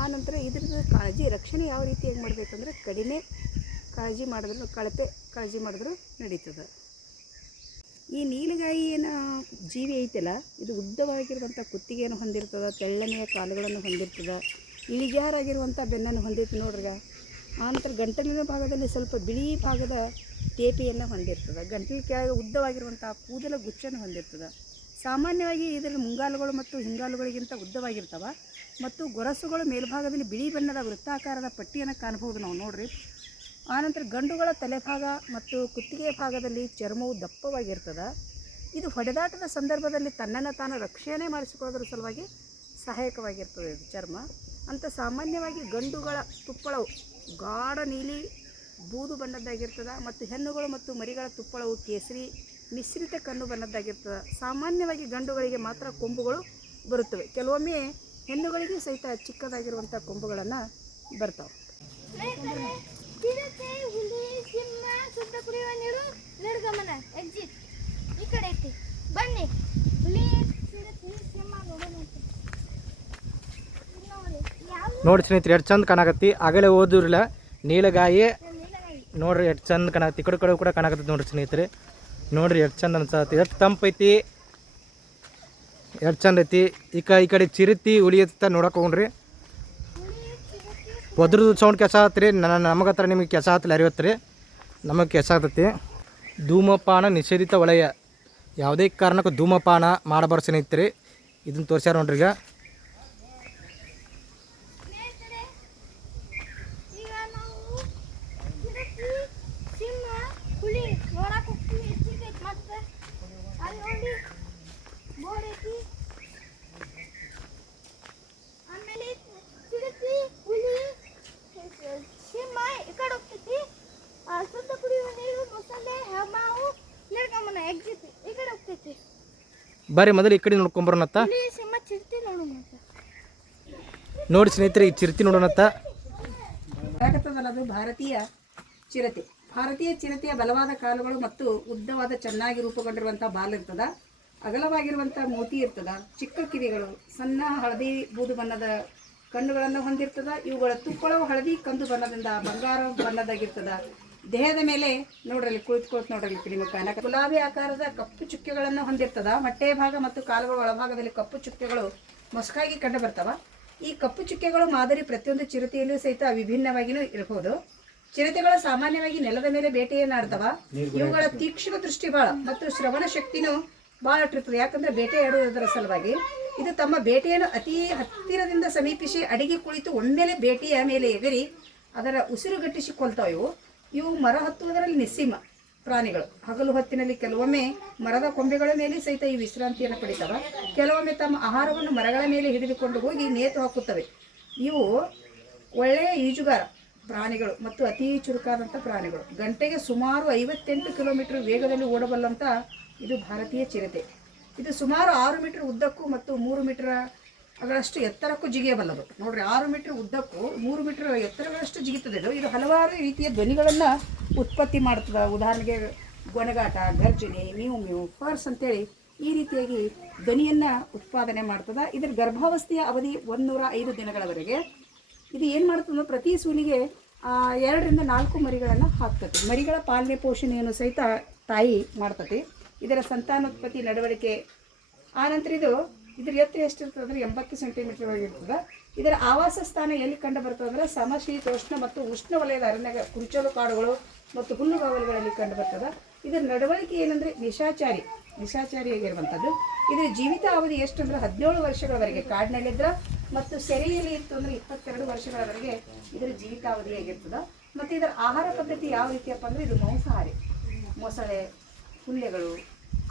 ಆನಂತರ ಇದ್ರದ್ದು ರಕ್ಷಣೆ ಯಾವ ರೀತಿಯಾಗಿ ಮಾಡಬೇಕಂದ್ರೆ, ಕಡಿಮೆ ಕಳಪೆ ಕಾಳಜಿ ಮಾಡಿದ್ರೂ ನಡೀತದೆ. ಈ ನೀಲಗಾಯಿ ಏನು ಜೀವಿ ಐತಲ್ಲ, ಇದು ಉದ್ದವಾಗಿರುವಂಥ ಕುತ್ತಿಗೆಯನ್ನು ಹೊಂದಿರ್ತದೆ, ತೆಳ್ಳನೆಯ ಕಾಲುಗಳನ್ನು ಹೊಂದಿರ್ತದೆ, ಇಳಿಜಾರಾಗಿರುವಂಥ ಬೆನ್ನನ್ನು ಹೊಂದಿರ್ತದೆ ನೋಡ್ರಿ. ಆನಂತರ ಗಂಟಲಿನ ಭಾಗದಲ್ಲಿ ಸ್ವಲ್ಪ ಬಿಳಿ ಭಾಗದ ತೇಪೆಯನ್ನು ಹೊಂದಿರ್ತದೆ. ಗಂಟಲಿನ ಕೆಳಗೆ ಉದ್ದವಾಗಿರುವಂಥ ಕೂದಲ ಗುಚ್ಚನ್ನು ಹೊಂದಿರ್ತದೆ. ಸಾಮಾನ್ಯವಾಗಿ ಇದರ ಮುಂಗಾಲುಗಳು ಮತ್ತು ಹಿಂಗಾಲುಗಳಿಗಿಂತ ಉದ್ದವಾಗಿರ್ತವೆ ಮತ್ತು ಗೊರಸುಗಳು ಮೇಲ್ಭಾಗದಲ್ಲಿ ಬಿಳಿ ಬಣ್ಣದ ವೃತ್ತಾಕಾರದ ಪಟ್ಟಿಯನ್ನು ಕಾಣಬಹುದು ನಾವು ನೋಡ್ರಿ. ಆನಂತರ ಗಂಡುಗಳ ತಲೆಭಾಗ ಮತ್ತು ಕುತ್ತಿಗೆಯ ಭಾಗದಲ್ಲಿ ಚರ್ಮವು ದಪ್ಪವಾಗಿರ್ತದೆ. ಇದು ಹೊಡೆದಾಟದ ಸಂದರ್ಭದಲ್ಲಿ ತನ್ನನ್ನು ತಾನು ರಕ್ಷಣೆ ಮಾಡಿಸಿಕೊಳ್ಳೋದ್ರ ಸಲುವಾಗಿ ಸಹಾಯಕವಾಗಿರ್ತದೆ ಇದು ಚರ್ಮ ಅಂತ. ಸಾಮಾನ್ಯವಾಗಿ ಗಂಡುಗಳ ತುಪ್ಪಳವು ಗಾಢ ನೀಲಿ ಬೂದು ಬಣ್ಣದ್ದಾಗಿರ್ತದೆ ಮತ್ತು ಹೆಣ್ಣುಗಳು ಮತ್ತು ಮರಿಗಳ ತುಪ್ಪಳವು ಕೇಸರಿ ಮಿಶ್ರಿತ ಕಣ್ಣು ಬಣ್ಣದ್ದಾಗಿರ್ತದೆ. ಸಾಮಾನ್ಯವಾಗಿ ಗಂಡುಗಳಿಗೆ ಮಾತ್ರ ಕೊಂಬುಗಳು ಬರುತ್ತವೆ, ಕೆಲವೊಮ್ಮೆ ಹೆಣ್ಣುಗಳಿಗೆ ಸಹಿತ ಚಿಕ್ಕದಾಗಿರುವಂಥ ಕೊಂಬುಗಳನ್ನು ಬರ್ತಾವೆ. ಚಿರತೆ, ಹುಲಿ, ಸಿಂಹ, ಶುದ್ಧ ಕುಡಿಯುವ ನೀರು, ನಿರ್ಗಮನ ಎಕ್ಸಿಟ್ ಈ ಕಡೆ ಐತಿ. ಬನ್ನಿ ಹುಲಿ, ಚಿರತೆ, ಸಿಂಹ ನೋಡೋಣ. ನೋಡಿ ಸ್ನೇಹಿತರೆ, ಎಷ್ಟು ಚಂದ ಕಾಣಕತ್ತಿ. ಆಗಲೇ ಓದಿರಲಿಲ್ಲ ನೀಲಗಾಯಿ ನೋಡ್ರಿ, ಎಷ್ಟು ಚಂದ ಕಾಣಕತ್ತಿ. ಈ ಕಡೆ ಕೂಡ ಕಾಣಕತ್ತೈತಿ ನೋಡ್ರಿ ಸ್ನೇಹಿತರೆ. ನೋಡ್ರಿ ಎಷ್ಟು ಚಂದ ಅನ್ಸತ್ತೆ, ಎಷ್ಟು ತಂಪೈತಿ, ಎಷ್ಟು ಚಂದ ಐತಿ. ಈ ಕಡೆ ಚಿರತಿ ಹುಲಿ ಅಂತ ನೋಡಕ್ಕೆ ಹೋಗ್ರಿ. ಒದ್ರದ್ದು ಸೌಂಡ್ ಕೆಲಸ ಆತ್ರಿ. ನಮಗೆ ಹತ್ರ ನಿಮಗೆ ಕೆಲಸ ಆತಲ್ಲ ಅರಿವತ್ರಿ, ನಮಗೆ ಕೆಲಸ ಆಗ್ತೈತಿ. ಧೂಮಪಾನ ನಿಷೇಧಿತ ವಲಯ, ಯಾವುದೇ ಕಾರಣಕ್ಕೂ ಧೂಮಪಾನ ಮಾಡಬಾರ್ದು ಸ್ನೇಹಿತರೆ. ಇದನ್ನು ತೋರಿಸ್ಯಾರ ನೋಡ್ರಿ. ಈಗ ಬರ್ರಿ ಮೊದಲು ಈ ಕಡೆ ನೋಡ್ಕೊಂಬರೋಣತ್ತ. ನೋಡಿ ಸ್ನೇಹಿತರೆ, ಈ ಚಿರತೆ ನೋಡೋಣತ್ತ. ಅದು ಭಾರತೀಯ ಚಿರತೆ. ಭಾರತೀಯ ಚಿರತೆಯ ಬಲವಾದ ಕಾಲುಗಳು ಮತ್ತು ಉದ್ದವಾದ ಚೆನ್ನಾಗಿ ರೂಪುಗೊಂಡಿರುವಂಥ ಬಾಲ ಇರ್ತದ, ಅಗಲವಾಗಿರುವಂಥ ಮೂತಿ ಇರ್ತದ, ಚಿಕ್ಕ ಕಿವಿಗಳು, ಸಣ್ಣ ಹಳದಿ ಬೂದು ಬಣ್ಣದ ಕಣ್ಣುಗಳನ್ನು ಹೊಂದಿರ್ತದ. ಇವುಗಳ ತುಪ್ಪಳವು ಹಳದಿ ಕಂದು ಬಣ್ಣದಿಂದ ಬಂಗಾರ ಬಣ್ಣದಾಗಿರ್ತದ. ದೇಹದ ಮೇಲೆ ನೋಡ್ರಲ್ಲಿ ಕುಳಿತುಕೊಳ್ತು ನೋಡ್ರಲ್ಲಿ ನಿಮ್ಮ ಗುಲಾಬಿ ಆಕಾರದ ಕಪ್ಪು ಚುಕ್ಕೆಗಳನ್ನು ಹೊಂದಿರ್ತದ. ಹೊಟ್ಟೆಯ ಭಾಗ ಮತ್ತು ಕಾಲುಗಳ ಒಳಭಾಗದಲ್ಲಿ ಕಪ್ಪು ಚುಕ್ಕೆಗಳು ಮೊಸಕಾಗಿ ಕಂಡು ಬರ್ತಾವ. ಈ ಕಪ್ಪು ಚುಕ್ಕೆಗಳು ಮಾದರಿ ಪ್ರತಿಯೊಂದು ಚಿರತೆಯಲ್ಲೂ ಸಹಿತ ವಿಭಿನ್ನವಾಗಿಯೂ ಇರಬಹುದು. ಚಿರತೆಗಳು ಸಾಮಾನ್ಯವಾಗಿ ನೆಲದ ಮೇಲೆ ಬೇಟೆಯನ್ನಾಡ್ತಾವ. ಇವುಗಳ ತೀಕ್ಷ್ಣ ದೃಷ್ಟಿ ಬಾಳ ಮತ್ತು ಶ್ರವಣ ಶಕ್ತಿನೂ ಭಾಳ ಇಟ್ಟಿರ್ತದೆ. ಯಾಕಂದ್ರೆ ಬೇಟೆಯಾಡುವುದರ ಸಲುವಾಗಿ ಇದು ತಮ್ಮ ಬೇಟೆಯನ್ನು ಅತಿ ಹತ್ತಿರದಿಂದ ಸಮೀಪಿಸಿ ಅಡಿಗೆ ಕುಳಿತು ಒಮ್ಮೆಲೆ ಬೇಟೆಯ ಮೇಲೆ ಎಗರಿ ಅದರ ಉಸಿರುಗಟ್ಟಿಸಿ ಕೊಲ್ತಾವ. ಇವು ಇವು ಮರ ಹತ್ತುವುದರಲ್ಲಿ ನಿಸ್ಸೀಮ ಪ್ರಾಣಿಗಳು. ಹಗಲು ಹೊತ್ತಿನಲ್ಲಿ ಕೆಲವೊಮ್ಮೆ ಮರದ ಕೊಂಬೆಗಳ ಮೇಲೆ ಸಹಿತ ಈ ವಿಶ್ರಾಂತಿಯನ್ನು ಪಡಿತವೆ. ಕೆಲವೊಮ್ಮೆ ತಮ್ಮ ಆಹಾರವನ್ನು ಮರಗಳ ಮೇಲೆ ಹಿಡಿದುಕೊಂಡು ಹೋಗಿ ನೇತು ಹಾಕುತ್ತವೆ. ಇವು ಒಳ್ಳೆಯ ಈಜುಗಾರ ಪ್ರಾಣಿಗಳು ಮತ್ತು ಅತಿ ಚುರುಕಾದಂಥ ಪ್ರಾಣಿಗಳು. ಗಂಟೆಗೆ ಸುಮಾರು 58 ಕಿಲೋಮೀಟರ್ ವೇಗದಲ್ಲಿ ಓಡಬಲ್ಲಂಥ ಇದು ಭಾರತೀಯ ಚಿರತೆ. ಇದು ಸುಮಾರು 6 ಮೀಟರ್ ಉದ್ದಕ್ಕೂ ಮತ್ತು 3 ಮೀಟರ್ ಅದರಷ್ಟು ಎತ್ತರಕ್ಕೂ ಜಿಗಿಯಬಲ್ಲದು. ನೋಡ್ರಿ, 6 ಮೀಟರ್ ಉದ್ದಕ್ಕೂ 3 ಮೀಟರ್ ಎತ್ತರಗಳಷ್ಟು ಜಿಗಿತದೆ. ಇದು ಹಲವಾರು ರೀತಿಯ ಧ್ವನಿಗಳನ್ನು ಉತ್ಪತ್ತಿ ಮಾಡ್ತದೆ. ಉದಾಹರಣೆಗೆ ಗೊನಗಾಟ, ಗರ್ಜನೆ, ಮ್ಯೂ ಮ್ಯೂ, ಫರ್ಸ್ ಅಂತೇಳಿ ಈ ರೀತಿಯಾಗಿ ಧ್ವನಿಯನ್ನು ಉತ್ಪಾದನೆ ಮಾಡ್ತದೆ. ಇದರ ಗರ್ಭಾವಸ್ಥೆಯ ಅವಧಿ 105 ದಿನಗಳವರೆಗೆ. ಇದು ಏನು ಮಾಡ್ತದೆ, ಪ್ರತಿ ಸೂಲಿಗೆ 2 ರಿಂದ 4 ಮರಿಗಳನ್ನು ಹಾಕ್ತದೆ. ಮರಿಗಳ ಪಾಲನೆ ಪೋಷಣೆಯನ್ನು ಸಹಿತ ತಾಯಿ ಮಾಡ್ತದೆ. ಇದರ ಸಂತಾನೋತ್ಪತ್ತಿ ನಡವಳಿಕೆ ಆನಂತರ ಇದ್ರ ಎತ್ತರ ಎಷ್ಟಿರ್ತದೆ ಅಂದರೆ 80 ಸೆಂಟಿಮೀಟರ್ ಇರ್ತದೆ. ಇದರ ಆವಾಸ ಸ್ಥಾನ ಎಲ್ಲಿ ಕಂಡು ಬರ್ತದೆ ಅಂದರೆ ಸಮಶೀತೋಷ್ಣ ಮತ್ತು ಉಷ್ಣ ವಲಯದ ಅರಣ್ಯ, ಕುರುಚಲು ಕಾಡುಗಳು ಮತ್ತು ಹುಲ್ಲುಗಾವಲುಗಳಲ್ಲಿ ಕಂಡು ಬರ್ತದೆ. ಇದರ ನಡವಳಿಕೆ ಏನಂದರೆ ನಿಶಾಚಾರಿಯಾಗಿರುವಂಥದ್ದು. ಇದರ ಜೀವಿತಾವಧಿ ಎಷ್ಟು ಅಂದರೆ 17 ವರ್ಷಗಳವರೆಗೆ ಕಾಡಿನಲ್ಲಿದ್ದರೆ, ಮತ್ತು ಸೆರೆಯಲ್ಲಿ ಇತ್ತು ಅಂದರೆ 22 ವರ್ಷಗಳವರೆಗೆ ಇದರ ಜೀವಿತಾವಧಿಯಾಗಿರ್ತದೆ. ಮತ್ತು ಇದರ ಆಹಾರ ಪದ್ಧತಿ ಯಾವ ರೀತಿಯಪ್ಪ ಅಂದರೆ ಇದು ಮಾಂಸಾಹಾರಿ. ಮೊಸಳೆ, ಹುಲ್ಲೆಗಳು,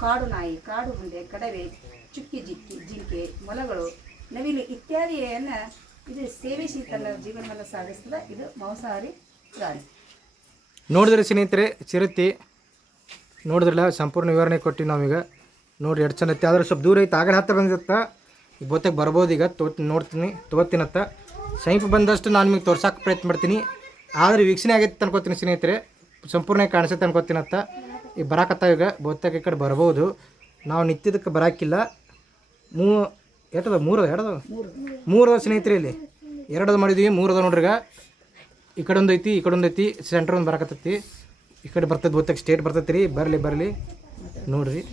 ಕಾಡು ನಾಯಿ, ಕಾಡು ಹುಂಡೆ, ಕಡವೆ, ಚುಕ್ಕಿ ಜಿಂಕೆ, ಮೊಲಗಳು, ನವಿಲು ಇತ್ಯಾದಿಯನ್ನು ಇದು ಸೇವಿಸಿ ತನ್ನ ಜೀವನವನ್ನು ಸಾಗಿಸ್ತದೆ. ಇದು ಮಾಂಸಾಹಾರಿ ಪ್ರಾಣಿ. ನೋಡಿದ್ರೆ ಸ್ನೇಹಿತರೆ, ಚಿರತೆ ನೋಡಿದ್ರಲ್ಲ, ಸಂಪೂರ್ಣ ವಿವರಣೆ ಕೊಟ್ಟಿವಿ ನಾವೀಗ. ನೋಡಿರಿ ಎಷ್ಟು ಚಂದ ಐತಿ. ಆದ್ರೆ ಸ್ವಲ್ಪ ದೂರ ಐತೆ, ಆಗಲೇ ಹತ್ತಿರ ಬಂದಿತ್ತ. ಈಗ ಬೋತಾಗ ಬರ್ಬೋದು. ಈಗ ತೊಗೋತೀನತ್ತ ಸಮೀಪ ಬಂದಷ್ಟು ನಾನು ನಿಮಗೆ ತೋರ್ಸೋಕೆ ಪ್ರಯತ್ನ ಮಾಡ್ತೀನಿ. ಆದರೆ ವೀಕ್ಷಣೆ ಆಗೈತೆ ಅನ್ಕೋತೀನಿ ಸ್ನೇಹಿತರೆ, ಸಂಪೂರ್ಣ ಕಾಣಿಸುತ್ತೆ ಅನ್ಕೋತೀನತ್ತ. ಈಗ ಬರಾಕತ್ತ, ಈಗ ಬೋತಾಗ ಈ ಕಡೆ ಬರ್ಬೋದು. ನಾವು ನಿತ್ಯದಕ್ಕೆ ಬರಾಕಿಲ್ಲ. ಮೂರು ಸ್ನೇಹಿತರೆ, ಇಲ್ಲಿ 2 ಮಾಡಿದ್ವಿ, 3 ನೋಡ್ರಿ. ಈಗ ಈ ಕಡೆ ಒಂದು ಐತಿ, ಈ ಕಡೆ ಒಂದು ಐತಿ, ಸೆಂಟ್ರ್ ಒಂದು ಬರಾಕತ್ತೈತಿ. ಈ ಕಡೆ ಬರ್ತದೆ, ಬೋತಾಗ ಸ್ಟೇಟ್ ಬರ್ತೈತಿ ರೀ. ಬರಲಿ ನೋಡ್ರಿ.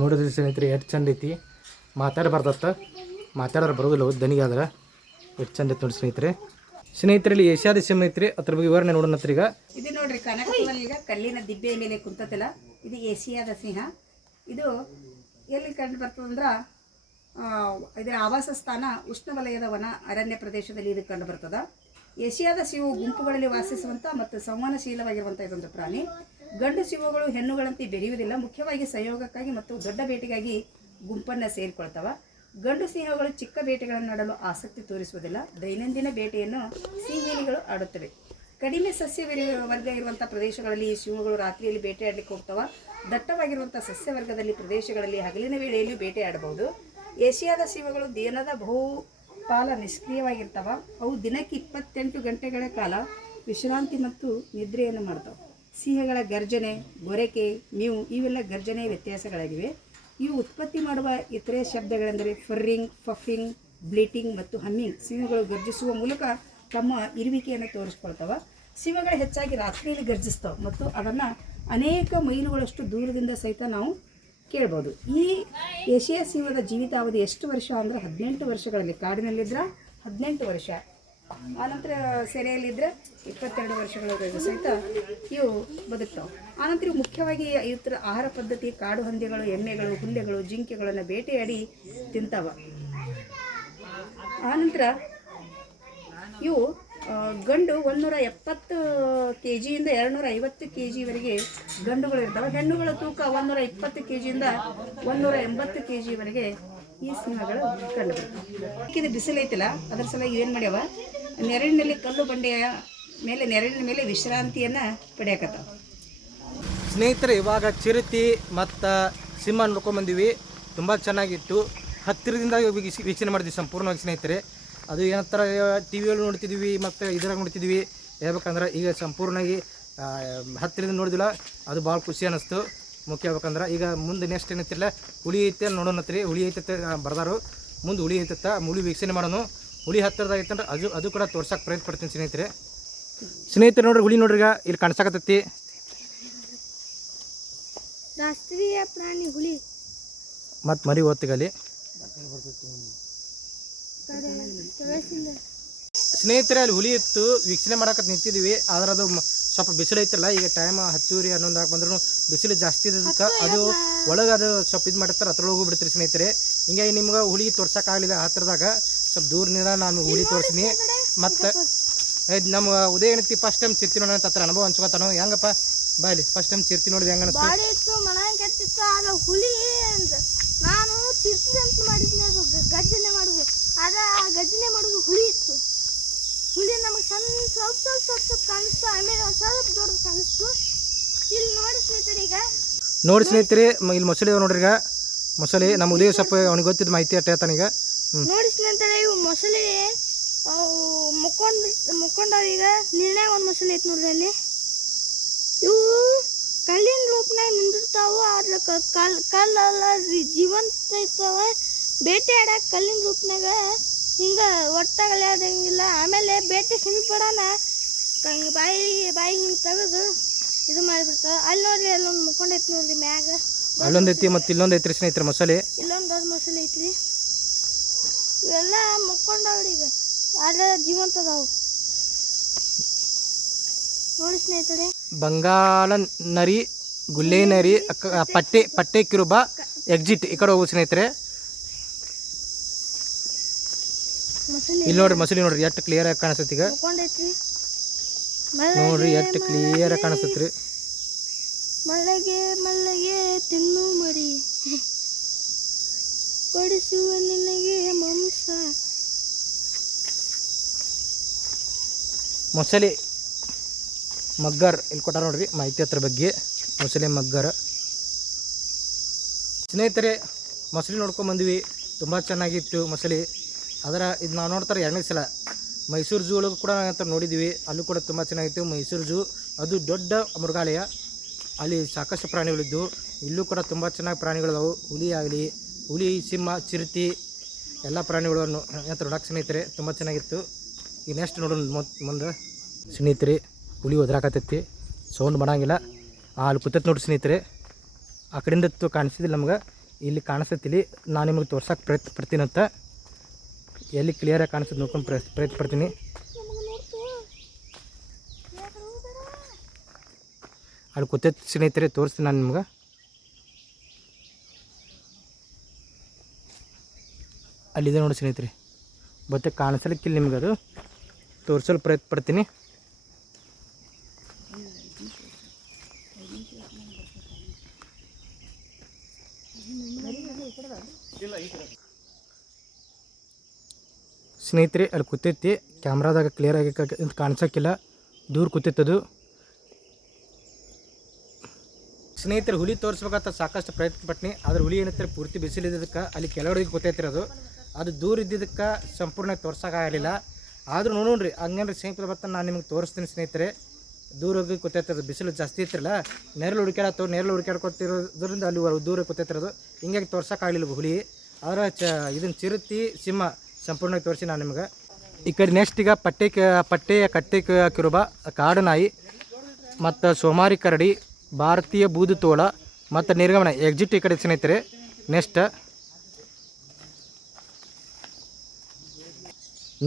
ನೋಡಿದ್ರಿ ಸ್ನೇಹಿತರೆ, ಎಷ್ಟು ಚಂದ ಐತಿ. ಮಾತಾಡಿದ್ರೆ ಬರೋದಿಲ್ಲ, ದನಿಗೆ ಆದ್ರೆ ಎಷ್ಟು ಚಂದ ಐತಿ ನೋಡಿ ಸ್ನೇಹಿತರಲ್ಲಿ ಏಷ್ಯಾದ ಸಿಂಹ ಐತ್ರಿ. ಅದ್ರ ಬಗ್ಗೆ ವಿವರಣೆ ನೋಡೋಣ ಈಗ. ಇದು ನೋಡ್ರಿ, ಕನಕದಲ್ಲಿ ಈಗ ಕಲ್ಲಿನ ದಿಬ್ಬೆಯ ಮೇಲೆ ಕುಂತತಿಲ್ಲ. ಇದು ಏಷ್ಯಾದ ಸಿಂಹ. ಇದು ಎಲ್ಲಿ ಕಂಡು ಬರ್ತದಂದ್ರೆ ಇದರ ಆವಾಸ ಸ್ಥಾನ ಉಷ್ಣವಲಯದ ವನ ಅರಣ್ಯ ಪ್ರದೇಶದಲ್ಲಿ ಇದು ಕಂಡು ಬರ್ತದೆ. ಏಷ್ಯಾದ ಸಿಂಹವು ಗುಂಪುಗಳಲ್ಲಿ ವಾಸಿಸುವಂಥ ಮತ್ತು ಸಂವಹನಶೀಲವಾಗಿರುವಂಥ ಇದೊಂದು ಪ್ರಾಣಿ. ಗಂಡು ಸಿಂಹಗಳು ಹೆಣ್ಣುಗಳಂತೆ ಬೆರೆಯುವುದಿಲ್ಲ. ಮುಖ್ಯವಾಗಿ ಸಂಯೋಗಕ್ಕಾಗಿ ಮತ್ತು ದೊಡ್ಡ ಬೇಟೆಗಾಗಿ ಗುಂಪನ್ನು ಸೇರಿಕೊಳ್ತವೆ. ಗಂಡು ಸಿಂಹಗಳು ಚಿಕ್ಕ ಬೇಟೆಗಳನ್ನು ಆಡಲು ಆಸಕ್ತಿ ತೋರಿಸುವುದಿಲ್ಲ. ದೈನಂದಿನ ಬೇಟೆಯನ್ನು ಸಿಂಹಿಣಿಗಳು ಆಡುತ್ತವೆ. ಕಡಿಮೆ ಸಸ್ಯ ವರ್ಗ ಇರುವಂಥ ಪ್ರದೇಶಗಳಲ್ಲಿ ಈ ಸಿಂಹಗಳು ರಾತ್ರಿಯಲ್ಲಿ ಬೇಟೆಯಾಡಲಿಕ್ಕೆ ಹೋಗ್ತವೆ. ದಟ್ಟವಾಗಿರುವಂಥ ಸಸ್ಯವರ್ಗದಲ್ಲಿ ಪ್ರದೇಶಗಳಲ್ಲಿ ಹಗಲಿನ ವೇಳೆಯಲ್ಲಿಯೂ ಬೇಟೆಯಾಡಬಹುದು. ಏಷ್ಯಾದ ಸಿಂಹಗಳು ದಿನದ ಬಹುಪಾಲ ನಿಷ್ಕ್ರಿಯವಾಗಿರ್ತವೆ. ಅವು ದಿನಕ್ಕೆ 28 ಗಂಟೆಗಳ ಕಾಲ ವಿಶ್ರಾಂತಿ ಮತ್ತು ನಿದ್ರೆಯನ್ನು ಮಾಡ್ತವೆ. ಸಿಂಹಗಳ ಗರ್ಜನೆ, ಗೊರಕೆ, ಮ್ಯೂ ಇವೆಲ್ಲ ಗರ್ಜನೆಯ ವ್ಯತ್ಯಾಸಗಳಾಗಿವೆ. ಇವು ಉತ್ಪತ್ತಿ ಮಾಡುವ ಇತರೆ ಶಬ್ದಗಳೆಂದರೆ ಫರ್ರಿಂಗ್, ಪಫಿಂಗ್, ಬ್ಲೀಟಿಂಗ್ ಮತ್ತು ಹಮ್ಮಿಂಗ್. ಸಿಂಹಗಳು ಗರ್ಜಿಸುವ ಮೂಲಕ ತಮ್ಮ ಇರುವಿಕೆಯನ್ನು ತೋರಿಸ್ಕೊಳ್ತವೆ. ಸಿಂಹಗಳು ಹೆಚ್ಚಾಗಿ ರಾತ್ರಿಯಲ್ಲಿ ಗರ್ಜಿಸ್ತವೆ ಮತ್ತು ಅದನ್ನು ಅನೇಕ ಮೈಲುಗಳಷ್ಟು ದೂರದಿಂದ ಸಹಿತ ನಾವು ಕೇಳ್ಬೋದು. ಈ ಏಷ್ಯಾ ಸಿಂಹದ ಜೀವಿತಾವಧಿ ಎಷ್ಟು ವರ್ಷ ಅಂದರೆ 18 ವರ್ಷಗಳಲ್ಲಿ. ಕಾಡಿನಲ್ಲಿದ್ದರೆ 18 ವರ್ಷ, ಆನಂತರ ಸೆರೆಯಲ್ಲಿದ್ದರೆ 22 ವರ್ಷಗಳವರೆಗೂ ಸಹಿತ ಇವು ಬದುಕ್ತಾವೆ. ಆನಂತರ ಮುಖ್ಯವಾಗಿ ಇವತ್ತರ ಆಹಾರ ಪದ್ಧತಿ ಕಾಡು ಹಂದಿಗಳು, ಎಮ್ಮೆಗಳು, ಹುಲ್ಲೆಗಳು, ಜಿಂಕೆಗಳನ್ನು ಬೇಟೆಯಾಡಿ ತಿಂತಾವೆ. ಆನಂತರ ಇವು ಗಂಡು 170 kg ಇಂದ 250 kgವರೆಗೆ ಗಂಡುಗಳು ಇರ್ತವೆ. ಹೆಣ್ಣುಗಳ ತೂಕ 120 kgಯಿಂದ 180 kgವರೆಗೆ ಈ ಸಿಂಹಗಳು ಕಂಡುಬರ್ತವೆ. ಇದು ಬಿಸಿಲು ಐತಿಲ್ಲ, ಅದರ ಸಲುವಾಗಿ ಏನು ಮಾಡ್ಯಾವ, ನೆರಳಿನಲ್ಲಿ ಕಲ್ಲು ಬಂಡೆಯ ಮೇಲೆ ನೆರಳಿನ ಮೇಲೆ ವಿಶ್ರಾಂತಿಯನ್ನು ಪಡೆಯಕತ್ತಾವ. ಸ್ನೇಹಿತರೆ, ಇವಾಗ ಚಿರತೆ ಮತ್ತು ಸಿಂಹ ನೋಡ್ಕೊಂಬಂದಿವಿ. ತುಂಬ ಚೆನ್ನಾಗಿತ್ತು. ಹತ್ತಿರದಿಂದ ವೀಕ್ಷಣೆ ಮಾಡಿದ್ವಿ ಸಂಪೂರ್ಣವಾಗಿ ಸ್ನೇಹಿತರೆ. ಅದು ಏನಂತಾರೆ, ಟಿ ವಿಯಲ್ಲಿ ನೋಡ್ತಿದ್ವಿ ಮತ್ತು ಇದ್ರಾಗ ನೋಡ್ತಿದ್ವಿ. ಹೇಳ್ಬೇಕಂದ್ರೆ ಈಗ ಸಂಪೂರ್ಣವಾಗಿ ಹತ್ತಿರದಿಂದ ನೋಡಿದಿಲ್ಲ, ಅದು ಭಾಳ ಖುಷಿ ಅನ್ನಿಸ್ತು. ಮುಖ್ಯ ಹೇಳ್ಬೇಕಂದ್ರೆ ಈಗ ಮುಂದೆ ನೆಕ್ಸ್ಟ್ ಏನೈತಿಲ್ಲ, ಹುಳಿ ಐತೆ ನೋಡೋಣತ್ರಿ. ಹುಳಿ ಐತೆ ಬರ್ದಾರು, ಮುಂದೆ ಹುಳಿ ಐತತ್ತ, ಹುಳಿ ವೀಕ್ಷಣೆ ಮಾಡೋಣ. ಹುಳಿ ಹತ್ತಿರದಾಗ ಐತಂದ್ರೆ ಅದು ಕೂಡ ತೋರ್ಸಕ್ಕೆ ಪ್ರಯತ್ನ ಪಡ್ತೀನಿ ಸ್ನೇಹಿತರೆ. ನೋಡ್ರಿ, ಹುಳಿ ನೋಡ್ರಿ, ಈಗ ಇಲ್ಲಿ ಕಾಣಿಸಕತ್ತೈತಿ. ರಾಷ್ಟ್ರೀಯ ಪ್ರಾಣಿ ಹುಲಿ. ಮತ್ತು ಮರಿ ಹೊತ್ತಿಗಲ್ಲಿ ಸ್ನೇಹಿತರೆ ಅಲ್ಲಿ ಹುಲಿ ಇತ್ತು, ವೀಕ್ಷಣೆ ಮಾಡಕ್ಕೆ ನಿಂತಿದ್ವಿ. ಆದ್ರೆ ಅದು ಸ್ವಲ್ಪ ಬಿಸಿಲು ಐತಲ್ಲ, ಈಗ ಟೈಮ್ 10 11 ಬಂದ್ರೂ ಬಿಸಿಲು ಜಾಸ್ತಿ ಇದ್ದಕ್ಕೆ ಅದು ಒಳಗೆ ಅದು ಸ್ವಲ್ಪ ಇದು ಮಾಡಿರ್ತಾರೆ, ಅದ್ರೊಳಗೆ ಹೋಗ್ಬಿಡ್ತೀರಿ ಸ್ನೇಹಿತರೆ. ಹಿಂಗಾಗಿ ನಿಮ್ಗೆ ಹುಲಿ ತೋರ್ಸೋಕ್ಕಾಗಲಿಲ್ಲ ಹತ್ರದಾಗ, ಸ್ವಲ್ಪ ದೂರದಿಂದ ನಾನು ಹುಲಿ ತೋರಿಸ್ತೀನಿ. ಮತ್ತು ನಮ್ಮ ಉದಯ ಏನೈತಿ ಫಸ್ಟ್ ಟೈಮ್ ಚಿರ್ತಿ ನೋಡೋಣ ಹತ್ರ ಅನುಭವ ಹಂಚ್ಕೊತಾನು. ಹೆಂಗಪ್ಪ ಬಾಯ್ಲಿ ಫಸ್ಟ್ ಟೈಮ್ ಚಿರ್ತಿ ನೋಡಿದೆ ಹೆಂಗ ಅನಿಸ್ತು? ಬಾಡಿ ಇತ್ತು, ಮನ ಕೆಟ್ಟಿತ್ತು. ಆಗ ಹುಲಿ ಅಂತ ನಾನು ಚಿರ್ತಿ ಅಂತ ಮಾಡಿದ್ನಿ, ಅದು ಗರ್ಜನೆ ಮಾಡೋದು. ಆಗ ಆ ಗರ್ಜನೆ ಮಾಡೋದು ಹುಲಿ ಇತ್ತು. ಹುಲಿ ನಮಗೆ ಸ್ವಲ್ಪ ಕಾಣಿಸ್ತು, ಆಮೇಲೆ ಸ್ವಲ್ಪ ದೊಡ್ಡದು ಕಾಣಿಸ್ತು. ಇಲ್ಲಿ ನೋಡಿ ಸ್ನೇಹಿತರೆ, ಈಗ ನೋಡಿ ಸ್ನೇಹಿತರೆ ಇಲ್ಲಿ ಮೊಸಳೆ ನೋಡ್ರಿ. ಈಗ ಮೊಸಳೆ ನಮ್ಮ ಉದಯ ಸ್ವಲ್ಪ ಅವ್ನಿಗೆ ಗೊತ್ತಿದ್ದು ಮಾಹಿತಿ ಅಟ್ಟ ಹೇಳ್ತಾನೀಗ. ನೋಡಿ ಸ್ನೇಹಿತರೆ, ಇವು ಮೊಸಳೆ ಮುಕ್ಕೊಂಡವ. ಈಗ ನೀರ್ನ್ಯಾಗ ಒಂದು ಮೊಸಳೆ ಐತೆ ನೋಡ್ರಿ ಅಲ್ಲಿ. ಇವು ಕಲ್ಲಿನ ರೂಪನಾಗ ನಿಂದಿರ್ತಾವು. ಆದ್ರೆ ಕಲ್ಲಲ್ಲ ಜೀವಂತ ಇರ್ತಾವ. ಬೇಟೆ ಆಡಕ್ಕೆ ಕಲ್ಲಿನ ರೂಪನಾಗ ಹಿಂಗೆ ಒಟ್ಟಾಗಲೇ ಆದಂಗಿಲ್ಲ. ಆಮೇಲೆ ಬೇಟೆ ಸಮೀಪಡೋಣ ಹಿಂಗೆ ಬಾಯಿ ಹಿಂಗೆ ತೆಗೆದು ಇದು ಮಾಡಿಬಿಡ್ತಾವೆ. ಅಲ್ಲಿ ನೋಡ್ರಿ, ಅಲ್ಲೊಂದು ಮುಕ್ಕೊಂಡೈತಿ ನೋಡ್ರಿ ಮ್ಯಾಗ. ಅಲ್ಲೊಂದು ಐತಿ ಮತ್ತು ಇಲ್ಲೊಂದು ಐತ್ರಿ ಸ್ನೇಹಿತರೆ ಮೊಸಳೆ. ಇಲ್ಲೊಂದು ದೊಡ್ಡ ಮೊಸಳೆ ಐತ್ರಿ. ಇವೆಲ್ಲ ಮುಕ್ಕೊಂಡವ್ರಿ, ಈಗ ಆದ್ರೆ ಜೀವಂತ ಅದಾವು ನೋಡಿ ಸ್ನೇಹಿತರೆ. ಬಂಗಾಳ ನರಿ, ಗುಲ್ಲೆ ನರಿ, ಪಟ್ಟೆ ಕಿರುಬ, ಎಕ್ಸಿಟ್ ಈ ಕಡೆ ಹೋಗು ಸ್ನೇಹಿತರೆ. ಇಲ್ಲಿ ನೋಡ್ರಿ ಮೊಸಳೆ ನೋಡ್ರಿ ಎಷ್ಟು ಕ್ಲಿಯರ್ ಆಗಿ ಕಾಣಿಸ್ತೈತಿ. ಈಗ ನೋಡ್ರಿ ಎಷ್ಟು ಕ್ಲಿಯರ್ ಆಗಿ ಕಾಣಿಸ್ತೈತ್ರಿ. ಮಲ್ಲಗೆ ತಿನ್ನು ಮರಿ ಕೊಡಿಸುವ ನಿನಗೆ ಮಾಂಸ. ಮೊಸಳೆ ಮಗ್ಗರ್ ಇಲ್ಲಿ ಕೊಟ್ಟಾರ ನೋಡ್ರಿ ಮಾಹಿತಿ ಅದ್ರ ಬಗ್ಗೆ. ಮೊಸಳೆ ಮಗ್ಗರ್ ಸ್ನೇಹಿತರೆ, ಮೊಸಳೆ ನೋಡ್ಕೊಂಡು ಬಂದ್ವಿ. ತುಂಬ ಚೆನ್ನಾಗಿತ್ತು ಮೊಸಳೆ. ಅದರ ಇದು ನಾವು ನೋಡ್ತಾರೆ 2ನೇ ಸಲ ಮೈಸೂರು ಝೂ ಒಳಗೂ ಕೂಡ ಅಂತ ನೋಡಿದ್ವಿ. ಅಲ್ಲೂ ಕೂಡ ತುಂಬ ಚೆನ್ನಾಗಿತ್ತು ಮೈಸೂರು ಝೂ. ಅದು ದೊಡ್ಡ ಮೃಗಾಲಯ, ಅಲ್ಲಿ ಸಾಕಷ್ಟು ಪ್ರಾಣಿಗಳಿದ್ದು. ಇಲ್ಲೂ ಕೂಡ ತುಂಬ ಚೆನ್ನಾಗಿ ಪ್ರಾಣಿಗಳಿದಾವೆ. ಹುಲಿ ಆಗಲಿ, ಹುಲಿ, ಸಿಂಹ, ಚಿರತೆ ಎಲ್ಲ ಪ್ರಾಣಿಗಳನ್ನು ಅಂತ ನೋಡಕ್ಕೆ ಸ್ನೇಹಿತರೆ ತುಂಬ ಚೆನ್ನಾಗಿತ್ತು. ಈಗ ನೆಕ್ಸ್ಟ್ ನೋಡೋಣ ಮುಂದೆ ಸ್ನೇಹಿತರೆ. ಹುಲಿ ಒದ್ರಾಕತ್ತೈತಿ, ಸೌಂಡ್ ಮಾಡಂಗಿಲ್ಲ. ಅಲ್ಲಿ ಕೂತೈತಿ ನೋಡ್ರಿ ಸ್ನೇಹಿತರೆ. ಆ ಕಡೆಯಿಂದ ಕಾಣಿಸಿದಿಲ್ಲ ನಮ್ಗೆ, ಇಲ್ಲಿ ಕಾಣಿಸ್ತೈತಿ. ನಾನು ನಿಮಗೆ ತೋರ್ಸೋಕೆ ಪ್ರಯತ್ನ ಪಡ್ತೀನಂತ. ಎಲ್ಲಿ ಕ್ಲಿಯರಾಗಿ ಕಾಣಿಸ್ತದೆ ನೋಡ್ಕೊಂಡು ಪ್ರಯತ್ನ ಪಡ್ತೀನಿ. ಅಲ್ಲಿ ಕೂತೈತಿ ಸ್ನೇಹಿತರೆ, ತೋರಿಸ್ತೀನಿ ನಾನು ನಿಮ್ಗೆ. ಅಲ್ಲಿದೆ ನೋಡಿ ಸ್ನೇಹಿತರೆ, ಮತ್ತೆ ಕಾಣಿಸಲಿಕ್ಕಿಲ್ಲ ನಿಮ್ಗೆ. ಅದು ತೋರಿಸಲು ಪ್ರಯತ್ನ ಪಡ್ತೀನಿ. ಸ್ನೇಹಿತರೆ ಅಲ್ಲಿ ಕೂತೈತಿ, ಕ್ಯಾಮ್ರಾದಾಗ ಕ್ಲಿಯರಾಗಿ ಕಾಣಿಸೋಕ್ಕಿಲ್ಲ, ದೂರ ಕೂತೈತದು. ಸ್ನೇಹಿತರೆ ಹುಲಿ ತೋರಿಸ್ಬೇಕಂತ ಸಾಕಷ್ಟು ಪ್ರಯತ್ನ ಪಟ್ನಿ. ಆದ್ರೆ ಹುಲಿ ಏನಂತಾರೆ ಪೂರ್ತಿ ಬಿಸಿಲಿದ್ದಕ್ಕೆ ಅಲ್ಲಿ ಕೆಳಗಡೆ ಕೂತೈತಿರೋದು. ಅದು ದೂರ ಇದ್ದಿದ್ದಕ್ಕೆ ಸಂಪೂರ್ಣ ತೋರ್ಸೋಕ್ಕಾಗಲಿಲ್ಲ. ಆದರೂ ನೋಡ್ರಿ ಹಂಗೇನ್ರಿ ಸ್ನೇಹಿತರೆ ಬರ್ತಾನೆ ನಾನು ನಿಮ್ಗೆ ತೋರಿಸ್ತೀನಿ ಸ್ನೇಹಿತರೆ. ದೂರ ಹೋಗಿ ಕೂತೈತಿರೋದು, ಬಿಸಿಲು ಜಾಸ್ತಿ ಇತ್ತಿರಲ್ಲ, ನೆರಳು ಹುಡುಕ್ಯಾಡ್ಕೊತಿರೋದ್ರಿಂದ ಅಲ್ಲಿ ದೂರ ಕೂತೈತಿರೋದು. ಹಿಂಗಾಗಿ ತೋರ್ಸೋಕ್ಕಾಗಲಿಲ್ಲ ಹುಲಿ. ಆದರೆ ಇದನ್ನು ಚಿರತೆ, ಸಿಂಹ ಸಂಪೂರ್ಣವಾಗಿ ತೋರಿಸಿ ನಾನು ನಿಮ್ಗೆ. ಈ ಕಡೆ ನೆಕ್ಸ್ಟ್ ಈಗ ಕಟ್ಟೆ ಕಿರುಬ, ಕಾಡು ನಾಯಿ ಮತ್ತು ಸೋಮಾರಿ ಕರಡಿ, ಭಾರತೀಯ ಬೂದು ತೋಳ ಮತ್ತು ನಿರ್ಗಮನ ಎಕ್ಸಿಟ್ ಈ ಕಡೆ ಸ್ನೇಹಿತರೆ. ನೆಕ್ಸ್ಟ್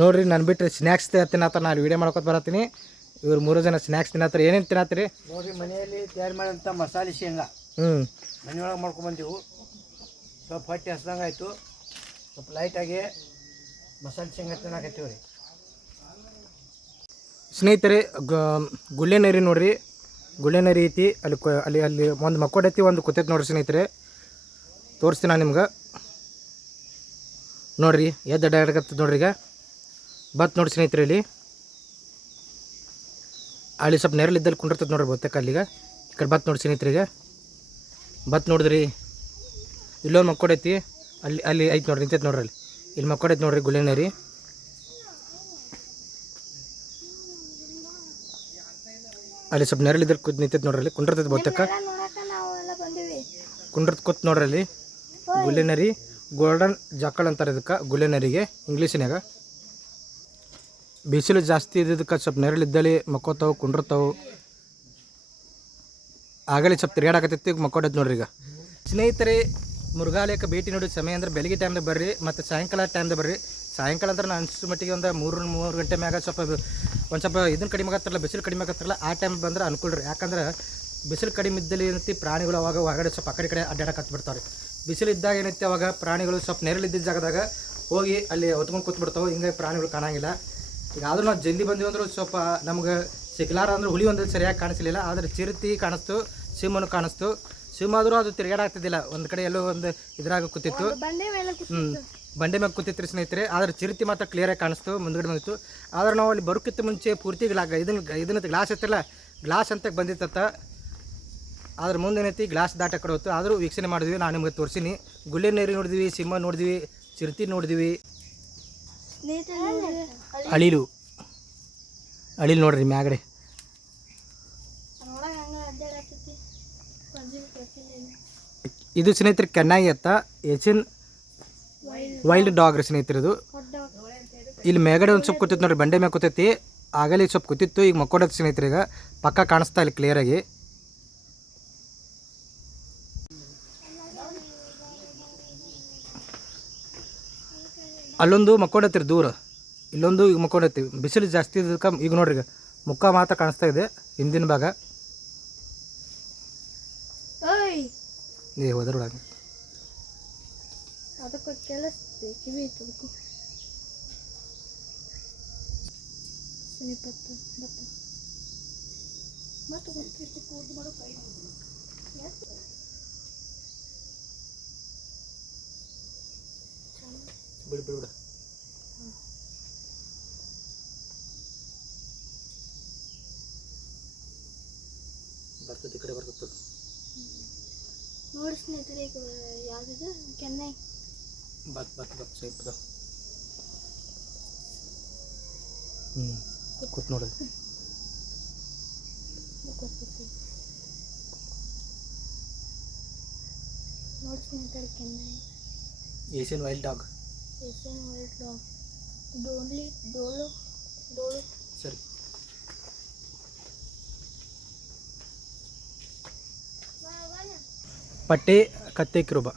ನೋಡಿರಿ, ನಾನು ಬಿಟ್ಟರೆ ಸ್ನ್ಯಾಕ್ಸ್ ತಿನ್ನತ್ತ ನಾನು ವೀಡಿಯೋ ಮಾಡ್ಕೊತ ಬರತ್ತೀನಿ. ಇವ್ರು 3 ಜನ ಸ್ನ್ಯಾಕ್ಸ್ ತಿನ್ನತ್ತಾರೆ. ಏನೇನು ತಿನ್ನತ್ತೀರಿ ನೋಡಿರಿ, ಮನೆಯಲ್ಲಿ ತಯಾರು ಮಾಡಿದಂಥ ಮಸಾಲೆ ಶೇಂಗಾ ಮನೆಯೊಳಗೆ ಮಾಡ್ಕೊಂಬಂದೆವು. ಸ್ವಲ್ಪ ಹೊಟ್ಟೆ ಹಸ್ದಂಗೆ ಆಯಿತು, ಸ್ವಲ್ಪ ಲೈಟಾಗಿ ಮಸಾಲೆ ಶೇಂಗಾ ತಿನ್ನಕತ್ತೀವಿ ರೀ ಸ್ನೇಹಿತರೆ. ಗುಳ್ಳೆ ನರಿ ನೋಡ್ರಿ, ಗುಳ್ಳೆ ನರಿ ಐತಿ ಅಲ್ಲಿ ಅಲ್ಲಿ ಅಲ್ಲಿ ಒಂದು ಮಕ್ಕೋಡೈತಿ, ಒಂದು ಕೂತೈತಿ ನೋಡ್ರಿ ಸ್ನೇಹಿತರೆ. ತೋರಿಸ್ತೀನಿ ನಾನು ನಿಮ್ಗೆ. ನೋಡಿರಿ ಎದ್ದು ಅಡ್ಡಾಡಕತ್ತದ ನೋಡ್ರಿ. ಈಗ ಬತ್ ನೋಡಿ ಸ್ನೇಹಿತರೆ, ಅಲ್ಲಿ ಸ್ವಲ್ಪ ನೆರಳಿದ್ದಲ್ಲಿ ಕುಂಡಿರ್ತದೆ ನೋಡ್ರಿ ಬಹುತೇಕ ಅಲ್ಲಿಗ. ಈ ಕಡೆ ಬತ್ ನೋಡಿ ಸ್ನೇಹಿತರಿಗೆ, ಬತ್ ನೋಡಿದ್ರಿ ಇಲ್ಲೊಂದು ಮಕ್ಕೋಡೈತಿ, ಅಲ್ಲಿ ಅಲ್ಲಿ ಐತೆ ನೋಡ್ರಿ, ನಿಂತೈತೆ ನೋಡ್ರಿ. ಅಲ್ಲಿ ಇಲ್ಲಿ ಮಕ್ಕೋಡೈತಿ ನೋಡ್ರಿ ಗುಳ್ಳೆ ನರಿ. ಅಲ್ಲಿ ಸ್ವಲ್ಪ ನೆರಳಿದ್ದಲ್ಲಿ ಕೂತ್ ನಿಂತೈತೆ ನೋಡ್ರಿ. ಅಲ್ಲಿ ಕುಂಡಿರ್ತೈತೆ ಬಹುತೇಕ, ಕುಂಡ್ರತ್ ಕೂತ್ ನೋಡ್ರಿ ಅಲ್ಲಿ ಗುಳ್ಳೆ ನರಿ. ಗೋಲ್ಡನ್ ಜಾಕಲ್ ಅಂತಾರೆ ಇದಕ್ಕೆ, ಗುಳ್ಳೆ ನರಿಗೆ ಇಂಗ್ಲೀಷಿನಾಗ. ಬಿಸಿಲು ಜಾಸ್ತಿ ಇದ್ದಕ್ಕೆ ಸ್ವಲ್ಪ ನೆರಳಿದ್ದಲ್ಲಿ ಮಕ್ಕೋತಾವು, ಕುಂಡಿರ್ತಾವು. ಆಗಲೇ ಸ್ವಲ್ಪ ತಿರುಗಾಡಕತ್ತೈತಿ, ಮಕ್ಕೋಡೈತೆ ನೋಡ್ರಿ. ಈಗ ಸ್ನೇಹಿತರೆ, ಮೃಗಾಲಯಕ್ಕೆ ಭೇಟಿ ನೋಡಿ ಸಮಯ ಅಂದರೆ ಬೆಳಗ್ಗೆ ಟೈಮ್ದಾಗ ಬರ್ರಿ ಮತ್ತು ಸಾಯಂಕಾಲ ಟೈಮ್ದಾಗ ಬರ್ರಿ. ಸಾಯಂಕಾಲ ಅಂದ್ರೆ ನಾನು ಅನಿಸೋ ಮಟ್ಟಿಗೆ ಒಂದು 3 ಗಂಟೆ ಮ್ಯಾಗ ಸ್ವಲ್ಪ ಇದನ್ನು ಕಡಿಮೆ ಆಗತ್ತಿರಲ್ಲ, ಬಿಸಿಲು ಕಡಿಮೆ ಆಗತ್ತಿರಲ್ಲ. ಆ ಟೈಮ್ ಬಂದ್ರೆ ಅನುಕೂಲ ರೀ. ಯಾಕಂದ್ರೆ ಬಿಸಿಲು ಕಡಿಮೆ ಇದ್ದಲ್ಲಿ ಏನೈತಿ ಪ್ರಾಣಿಗಳು ಅವಾಗ ಹೊರಗಡೆ ಸ್ವಲ್ಪ ಆ ಕಡೆ ಅಡ್ಡಾಡಕ್ಕೆ ಬಿಡ್ತಾವೆ. ಬಿಸಿಲು ಇದ್ದಾಗ ಏನೈತಿ ಅವಾಗ ಪ್ರಾಣಿಗಳು ಸ್ವಲ್ಪ ನೆರಳಿದ್ದ ಜಾಗದಾಗ ಹೋಗಿ ಅಲ್ಲಿ ಹೊತ್ಕೊಂಡು ಕೂತ್ಬಿಡ್ತಾವೆ. ಹಿಂಗಾಗಿ ಪ್ರಾಣಿಗಳು ಕಾಣಂಗಿಲ್ಲ. ಈಗ ಆದರೂ ನಾವು ಜಲ್ದಿ ಬಂದ್ವಿ ಅಂದ್ರೆ ಸ್ವಲ್ಪ ನಮ್ಗೆ ಸಿಗ್ಲಾರ ಅಂದ್ರೆ ಹುಲಿ ಒಂದಲ್ಲಿ ಸರಿಯಾಗಿ ಕಾಣಿಸಲಿಲ್ಲ. ಆದರೆ ಚಿರತೆ ಕಾಣಿಸ್ತು, ಸಿಂಹನು ಕಾಣಿಸ್ತು. ಸಿಂಹ ಆದರೂ ಅದು ತಿರುಗಾಡಾಗ್ತಿದ್ದಿಲ್ಲ, ಒಂದು ಕಡೆ ಎಲ್ಲೋ ಒಂದು ಇದ್ರಾಗ ಕೂತಿತ್ತು. ಬಂಡೆ ಮೇಲೆ ಬಂಡೆ ಮೇಲೆ ಕೂತಿತ್ತು ಸ್ನೇಹಿತರೆ. ಆದರೆ ಚಿರತೆ ಮಾತ್ರ ಕ್ಲಿಯರಾಗಿ ಕಾಣಿಸ್ತು, ಮುಂದ್ಗಡೆ ಬಂದಿತ್ತು. ಆದ್ರೆ ನಾವು ಅಲ್ಲಿ ಬರೋಕ್ಕಿಂತ ಮುಂಚೆ ಪೂರ್ತಿ ಇದನ್ನ ಗ್ಲಾಸ್ ಐತಲ್ಲ, ಗ್ಲಾಸ್ ಅಂತ ಬಂದಿತ್ತ. ಅದ್ರ ಮುಂದೆ ಏನೈತಿ ಗ್ಲಾಸ್ ದಾಟ ಕಡೆ ಹೋಯ್ತು. ಆದರೂ ವೀಕ್ಷಣೆ ಮಾಡಿದ್ವಿ. ನಾನು ನಿಮಗೆ ತೋರಿಸಿನಿ. ಗುಳ್ಳೆ ನೀರು ನೋಡಿದ್ವಿ, ಸಿಂಹ ನೋಡಿದ್ವಿ, ಚಿರತೆ ನೋಡಿದ್ವಿ. ಅಳಿಲು ನೋಡ್ರಿ ಮ್ಯಾಗಡೆ. ಇದು ಸ್ನೇಹಿತರೆ ಕೆನ್ನಾಯಿ ಅತ್ತ, ಏಚಿನ್ ವೈಲ್ಡ್ ಡಾಗ್ ರೀ ಸ್ನೇಹಿತರದು. ಇಲ್ಲಿ ಮೇಗಡೆ ಒಂದು ಸ್ವಲ್ಪ ಕೂತಿತ್ತು ನೋಡ್ರಿ, ಬಂಡೆ ಮ್ಯಾಗ ಕೂತೈತಿ. ಆಗಲೇ ಸ್ವಲ್ಪ ಕೂತಿತ್ತು, ಈಗ ಮಕ್ಕೊಡತ್ತೆ ಸ್ನೇಹಿತರೆ. ಈಗ ಪಕ್ಕ ಕಾಣಿಸ್ತಾ ಇಲ್ಲಿ ಕ್ಲಿಯರಾಗಿ. ಅಲ್ಲೊಂದು ಮಕ್ಕೊಂಡೈತಿ ದೂರ, ಇಲ್ಲೊಂದು ಈಗ ಮಕ್ಕೊಂಡೈತಿ. ಬಿಸಿಲು ಜಾಸ್ತಿ ಇದಕ್ಕೆ ಈಗ ನೋಡ್ರಿ, ಈಗ ಮುಖ ಮಾತ್ರ ಕಾಣಿಸ್ತಾ ಇದೆ ಹಿಂದಿನ ಭಾಗ. ಹೋದ್ರೊಳಗೆ ಅದಕ್ಕೆ ಕೇಳಿಸ್ತಿ ಕಿವಿ ತುಮಕು ಬಿಡು ಬರ್ತದೆ, ಈ ಕಡೆ ಬರ್ತದೆ ನೋಡಿ ಸ್ನೇಹಿತರೆ. ಈಗ ಯಾವುದಿದು ಕೆನ್ನಾಯಿ ಬತ್ ಸೇಫ್ ಅದ. ಕೂತ್ ನೋಡಿ. ನೋಡಿ ಸ್ನೇಹಿತರೆ, ಕೆನ್ನಾಯಿ ಏಷ್ಯನ್ ವೈಲ್ಡ್ ಡಾಗ್. ಡೋಳು ಸರಿ. ಪಟ್ಟೆ ಕತ್ತೆ ಕಿರುಬ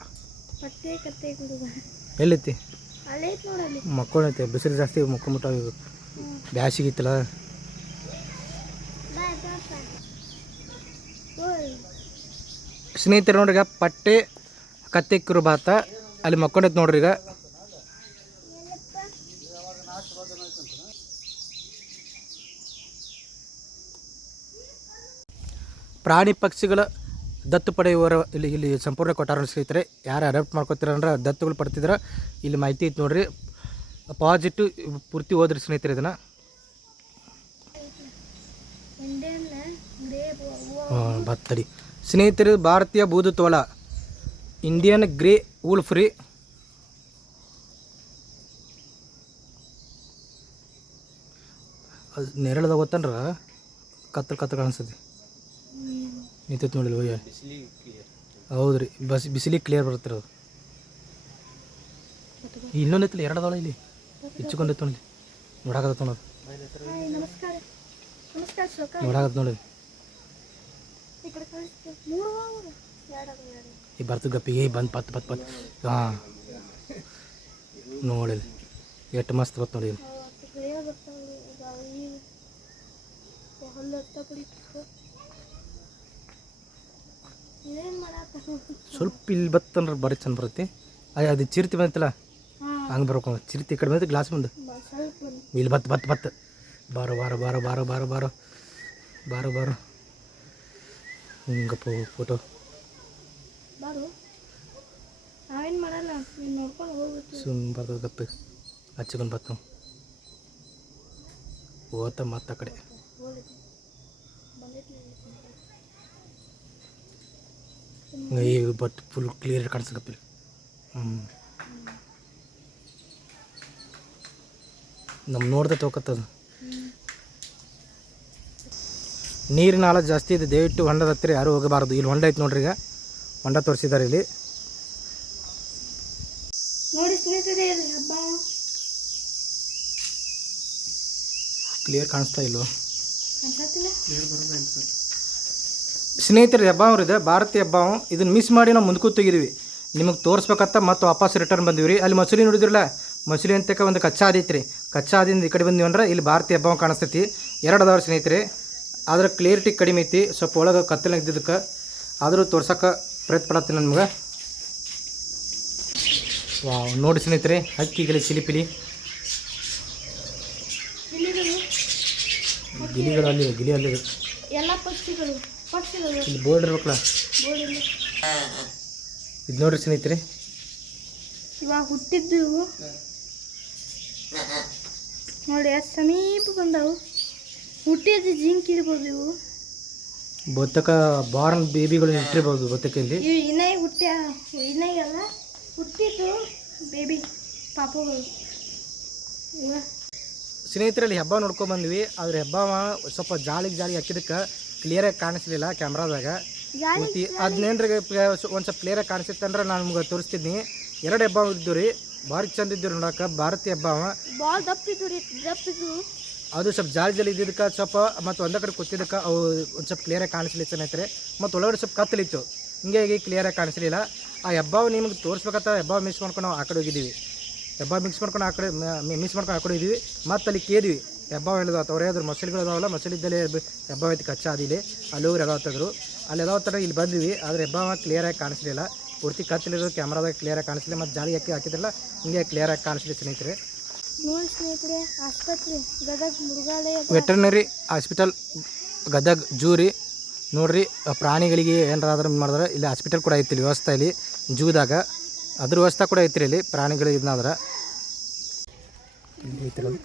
ಎಲ್ಲೈತಿ? ಅಲ್ಲೈತಿ ನೋಡಲ್ಲಿ. ಮಕ್ಕೊಂಡೈತೆ, ಬಿಸಿಲು ಜಾಸ್ತಿ ಮಕ್ಕೊಂಬಿಟ್ಟಾವ. ಇವು ಬ್ಯಾಸಿಗಿತ್ತಲ್ಲ. ಸ್ನೇಹಿತರು ನೋಡ್ರಿ, ಈಗ ಪಟ್ಟೆ ಕತ್ತೆ ಕಿರುಬ ಆತ ಅಲ್ಲಿ ಮಕ್ಕೊಂಡೈತೆ ನೋಡ್ರಿ. ಈಗ ಪ್ರಾಣಿ ಪಕ್ಷಿಗಳ ದತ್ತು ಪಡೆಯುವವರು ಇಲ್ಲಿ ಸಂಪೂರ್ಣ ಕೊಟ್ಟಾರ ಸ್ನೇಹಿತರೆ. ಯಾರು ಅಡಾಪ್ಟ್ ಮಾಡ್ಕೊತೀರಂದ್ರೆ ದತ್ತುಗಳು ಪಡ್ತಿದ್ರೆ ಇಲ್ಲಿ ಮಾಹಿತಿ ಐತೆ ನೋಡ್ರಿ. ಪಾಸಿಟಿವ್ ಪೂರ್ತಿ ಓದ್ರಿ ಸ್ನೇಹಿತರೆ ಇದನ್ನು. ಬತ್ತಡಿ ಸ್ನೇಹಿತರೆ, ಭಾರತೀಯ ಬೂದುತೋಳ, ಇಂಡಿಯನ್ ಗ್ರೇ ವೂಲ್ಫ್ ರೀ. ಅದು ನೆರಳದಾಗ ಗೊತ್ತನ್ರ ಕತ್ತಲು ಕಾಣಿಸ್ತದೆ. ನಿಂತೈತೆ ನೋಡಿಲ್ಲ ಒಯ್ಯ. ಹೌದು ರೀ, ಬಿಸಿಲಿಗೆ ಕ್ಲಿಯರ್ ಬರುತ್ತೆ ಅದು. ಇನ್ನೊಂದು ಐತಿಲ್ಲ, ಎರಡದೊಳ ಇಲ್ಲಿ ಇಚ್ಚಿಕೊಂಡೈತೆ ನೋಡಿ. ನೋಡಾಕತ್ತ ನೋಡೋದು, ನೋಡಾಕತ್ತ ನೋಡಿ. ಈ ಬರ್ತದೆ ಗಪ್ಪಿಗೆ ಬಂದು ಪತ್ ಹಾಂ ನೋಡಿ ಎಷ್ಟು ಮಸ್ತ್ ಬತ್ತು ನೋಡಿ. ಸ್ವಲ್ಪ ಇಲ್ಲಿ ಬತ್ತಂದ್ರೆ ಬರೀ ಚಂದ ಬರುತ್ತೆ. ಅದು ಚಿರತೆ ಬಂತಲ್ಲ ಹಂಗೆ ಬರ್ಬೇಕು. ಚಿರತೆ ಈ ಕಡೆ ಬಂದು ಗ್ಲಾಸ್ ಮುಂದೆ ಇಲ್ಲಿ ಬತ್ತು ಬಾರೋ ಬಾರೋ ಬಾರೋ ಬಾರೋ ಬಾರೋ ಬಾರೋ ಬಾರೋ ಬಾರೋ ಹಿಂಗಪ್ಪ ಫೋಟೋ ಸುಮ್ಮನೆ ಬರ್ತದೆ ಗಪ್ಪಿ ಹಚ್ಕೊಂಡು ಬತ್ತು ಓತ ಮತ್ತೆ ಆ ಕಡೆ. ಈ ಬಟ್ ಫುಲ್ ಕ್ಲಿಯರ್ ಕಾಣಿಸ್ತದೆ ಗಪ್ಪಿ. ನಮ್ಮ ನೋಡ್ದೆ ತೋಕತ್ತದು. ನೀರಿನ ಆಳ ಜಾಸ್ತಿ ಇದೆ, ದಯವಿಟ್ಟು ಹೊಂಡದ ಹತ್ತಿರ ಯಾರು ಹೋಗಬಾರ್ದು. ಇಲ್ಲಿ ಹೊಂಡ ಐತೆ ನೋಡ್ರಿ, ಈಗ ಹೊಂಡ ತೋರಿಸಿದ್ದಾರೆ ಇಲ್ಲಿ. ಕ್ಲಿಯರ್ ಕಾಣಿಸ್ತಾ ಇಲ್ವೋ ಸ್ನೇಹಿತರೆ? ಹೆಬ್ಬಾವ್ರಿದೆ, ಭಾರತೀಯ ಹೆಬ್ಬಾವು. ಇದನ್ನು ಮಿಸ್ ಮಾಡಿ ನಾವು ಮುಂದಕ್ಕೂ ತೆಗಿದ್ವಿ, ನಿಮಗೆ ತೋರಿಸ್ಬೇಕಂತ ಮತ್ತೆ ವಾಪಸ್ ರಿಟರ್ನ್ ಬಂದಿವಿ ರೀ. ಅಲ್ಲಿ ಮಸೂರಿ ನೋಡಿದ್ರಲ್ಲ, ಮಸೂಲಿ ಅಂತಕ ಒಂದು ಕಚ್ಚಾ ಆದೈತ್ರಿ. ಕಚ್ಚಾ ಆದಿಂದ ಈ ಕಡೆ ಬಂದಿವಂದ್ರೆ ಇಲ್ಲಿ ಭಾರತೀಯ ಹಬ್ಬ ಕಾಣಿಸ್ತೈತಿ. 2 ಅದಾವ ಸ್ನೇಹಿತರೆ. ಆದ್ರೆ ಕ್ಲಿಯರಿಟಿ ಕಡಿಮೆ ಐತಿ, ಸ್ವಲ್ಪ ಒಳಗೆ ಕತ್ತಲ ಇದ್ದಿದ್ದಕ್ಕೆ. ಆದರೂ ತೋರ್ಸೋಕೆ ಪ್ರಯತ್ನ ಪಡತ್ತೀನಿ ನಮ್ಗೆ. ವಾವ್, ನೋಡಿ ಸ್ನೇಹಿತರೆ, ಹಕ್ಕಿಗಳು ಚಿಲಿಪಿಲಿ ಗಿಳಿಗಳು ಅಲ್ಲಿ ಗಿಳಿ ಅಲ್ಲಿ ಎಲ್ಲ ಪಕ್ಷಿಗಳು ಇಲ್ಲಿ ಬೋರ್ಡ್ ಇರ್ಬೇಕಲ್ಲ. ಇದು ನೋಡ್ರಿ ಸ್ನೇಹಿತರೆ, ಇವಾಗ ಹುಟ್ಟಿದ್ದು ನೋಡಿ ಎಷ್ಟು ಸಮೀಪ ಬಂದವು. ಹುಟ್ಟಿದ್ದು ಜಿಂಕ್ ಇರ್ಬೋದು ಇವು. ಬೊತ್ತಕ ಬಾರ್ನ್ ಬೇಬಿಗಳು ಇಟ್ಟಿರ್ಬೋದು ಬೊತ್ತಕೆಯಲ್ಲಿ. ಇವು ಇನ್ನೆಲ್ಲ ಹುಟ್ಟಿದ್ದು ಬೇಬಿ ಪಾಪುಗಳು. ಸ್ನೇಹಿತರಲ್ಲಿ ಹಬ್ಬ ನೋಡ್ಕೊಂಡು ಬಂದ್ವಿ. ಆದ್ರೆ ಹಬ್ಬ ಸ್ವಲ್ಪ ಜಾಲಿಗೆ ಹಾಕಿದಕ್ಕೆ ಕ್ಲಿಯರಾಗಿ ಕಾಣಿಸ್ಲಿಲ್ಲ ಕ್ಯಾಮ್ರಾದಾಗ. ಮತ್ತು ಅದನ್ನೇನ್ರಿಗೆ ಒಂದು ಸ್ವಲ್ಪ ಕ್ಲಿಯರಾಗಿ ಕಾಣಿಸುತ್ತೆ ಅಂದ್ರೆ ನಾನು ನಿಮ್ಗೆ ತೋರಿಸ್ತಿದ್ನಿ. 2 ಹಬ್ಬ ಇದ್ದು ರೀ, ಭಾರಿ ಚಂದ ಇದ್ದು ನೋಡಕ್ಕೆ. ಭಾರತೀಯ ಹಬ್ಬ ಭಾಳ ದಪ್ಪಿದ್ದು ರೀ, ದಪ್ಪಿದ್ದು. ಅದು ಸ್ವಲ್ಪ ಜಾಲಿ ಇದ್ದಿದ್ದಕ್ಕೆ ಸ್ವಲ್ಪ ಮತ್ತು ಒಂದೇ ಕಡೆ ಕೂತಿದ್ದಕ್ಕೆ ಅವು ಒಂದು ಸ್ವಲ್ಪ ಕ್ಲಿಯರಾಗಿ ಕಾಣಿಸ್ಲಿಲ್ಲ ಸ್ನೇಹಿತರೆ. ಮತ್ತು ಒಳಗಡೆ ಸ್ವಲ್ಪ ಕತ್ತಲಿತ್ತು, ಹಿಂಗಾಗಿ ಕ್ಲಿಯರಾಗಿ ಕಾಣಿಸ್ಲಿಲ್ಲ. ಆ ಹಬ್ಬ ನಿಮ್ಗೆ ತೋರಿಸ್ಬೇಕಂತ ಹಬ್ಬ ಮಿಸ್ ಮಾಡ್ಕೊಂಡು ನಾವು ಆ ಕಡೆ ಹೋಗಿದ್ದೀವಿ. ಹಬ್ಬ ಮಿಸ್ ಮಾಡ್ಕೊಂಡು ಆ ಕಡೆ ಹೋಗಿದ್ದೀವಿ. ಮತ್ತು ಅಲ್ಲಿ ಕೇದ್ವಿ ಹಬ್ಬ ಹೇಳಿದ ಅವ್ರು ಹೇಳಿದ್ರು ಮಸೂಲಿಗಳು ಅದಾವಲ್ಲ, ಮಸೂಲಿದ್ದಲ್ಲೇ ಹಬ್ಬ ಐತಿ ಕಚ್ಚಾ ಆದಿಲಿ ಅಲ್ಲಿ ಹೋಗಿ ಎದಾವತ್ತದ್ರು. ಅಲ್ಲಿ ಎದಾವತ್ತರ ಇಲ್ಲಿ ಬಂದ್ವಿ. ಆದರೆ ಹಬ್ಬ ಕ್ಲಿಯರಾಗಿ ಕಾಣಿಸ್ಲಿಲ್ಲ, ಪೂರ್ತಿ ಕತ್ತಲಿರೋದು ಕ್ಯಾಮ್ರಾದಾಗ ಕ್ಲಿಯರಾಗಿ ಕಾಣಿಸ್ಲಿಲ್ಲ. ಮತ್ತು ಜಾಲಿ ಹಾಕಿದ್ರಲ್ಲ ಹಿಂಗೆ ಕ್ಲಿಯರಾಗಿ ಕಾಣಿಸ್ಲಿ ಸ್ನೇಹಿತರೆ. ನೋಡಿ ಸ್ನೇಹಿತರೆ, ಆಸ್ಪತ್ರೆ ಗದಗ ಮೃಗಾಲಯ ವೆಟರ್ನರಿ ಹಾಸ್ಪಿಟಲ್ ಗದಗ ಜೂ ರೀ. ನೋಡ್ರಿ, ಪ್ರಾಣಿಗಳಿಗೆ ಏನಾದ್ರೂ ಮಾಡಿದ್ರೆ ಇಲ್ಲಿ ಹಾಸ್ಪಿಟಲ್ ಕೂಡ ಐತಿ, ಇಲ್ಲಿ ವ್ಯವಸ್ಥೆ ಇಲ್ಲಿ ಜೂದಾಗ. ಅದ್ರ ವ್ಯವಸ್ಥೆ ಕೂಡ ಐತ್ರಿ ಇಲ್ಲಿ ಪ್ರಾಣಿಗಳಿಗೆ. ಇದನ್ನಾದ್ರೆ ಐತಿರೋದು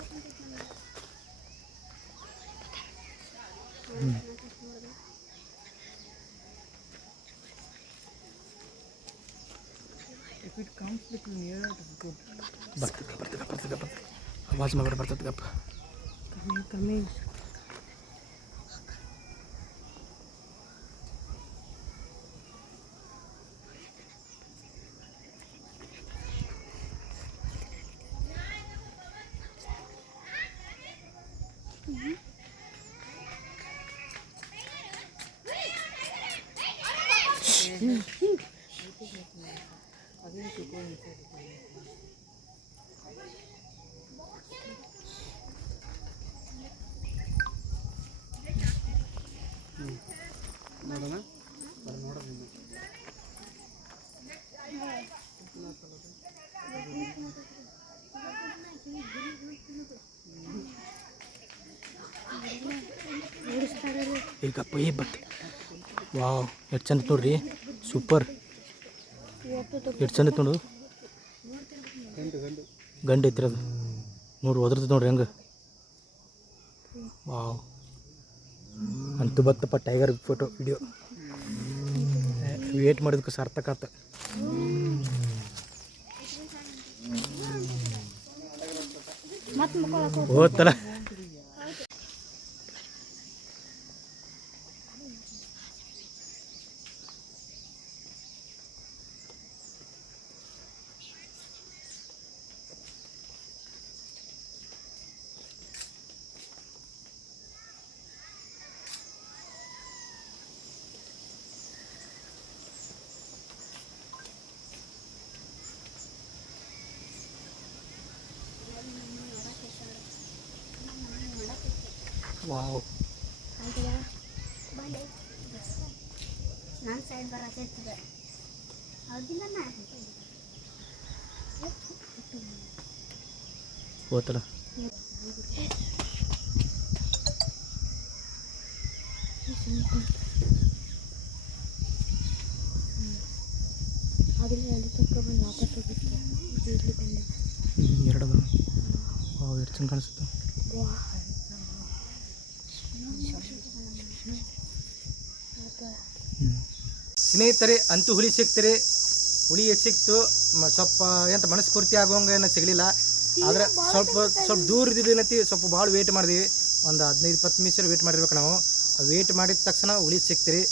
ಬರ್ತದೆ ಆವಾಜ್ ಮಾಡಿ ಬರ್ತದೆ ಗಪ್ಪ. ಈಗ ಪೈ ಬತ್ತೆ. ವಾವ್, ಎಷ್ಟು ಚಂದ ನೋಡ್ರಿ, ಸೂಪರ್. ಎಷ್ಟು ಚಂದ ನೋಡು, ಗಂಡು ಐತ್ರಿ ಅದು. ನೋಡ್ರಿ ಒದ್ರದ್ದು ನೋಡ್ರಿ ಹೆಂಗೆ. ವಾವ್, ಅಂತೂ ಬತ್ತಪ್ಪ ಟೈಗರ್ ಫೋಟೋ ವಿಡಿಯೋ. ವೇಟ್ ಮಾಡಿದಕ್ಕೆ ಸಾರ್ಥಕ ಆತ. ಹೋತಲ್ಲ. ವಾವ್, ನಾನು ಸೈಡ್ ಬರತ್ತಿದ್ದೆ ಹೋತಲ್ಲ. ಎರಡು ವಾವ್, ಎಷ್ಟು ಚಂದ ಕಾಣಿಸುತ್ತೆ. ಸ್ನೇಹಿತರೆ, ಅಂತೂ ಹುಲಿ ಸಿಕ್ತಿರಿ. ಹುಲಿ ಎಷ್ಟು ಸಿಕ್ತು, ಸ್ವಲ್ಪ ಎಂತ ಮನಸ್ಫೂರ್ತಿ ಆಗುವಂಗೆ ಏನೋ ಸಿಗಲಿಲ್ಲ. ಆದರೆ ಸ್ವಲ್ಪ ದೂರ ಇದ್ದಿದ್ದೇನೈತಿ, ಸ್ವಲ್ಪ ಭಾಳ ವೇಟ್ ಮಾಡಿದ್ವಿ. ಒಂದು 15-20 ನಿಮಿಷ ವೇಟ್ ಮಾಡಿರ್ಬೇಕು ನಾವು. ವೇಟ್ ಮಾಡಿದ ತಕ್ಷಣ ಹುಲಿ ಸಿಕ್ತಿರಿ.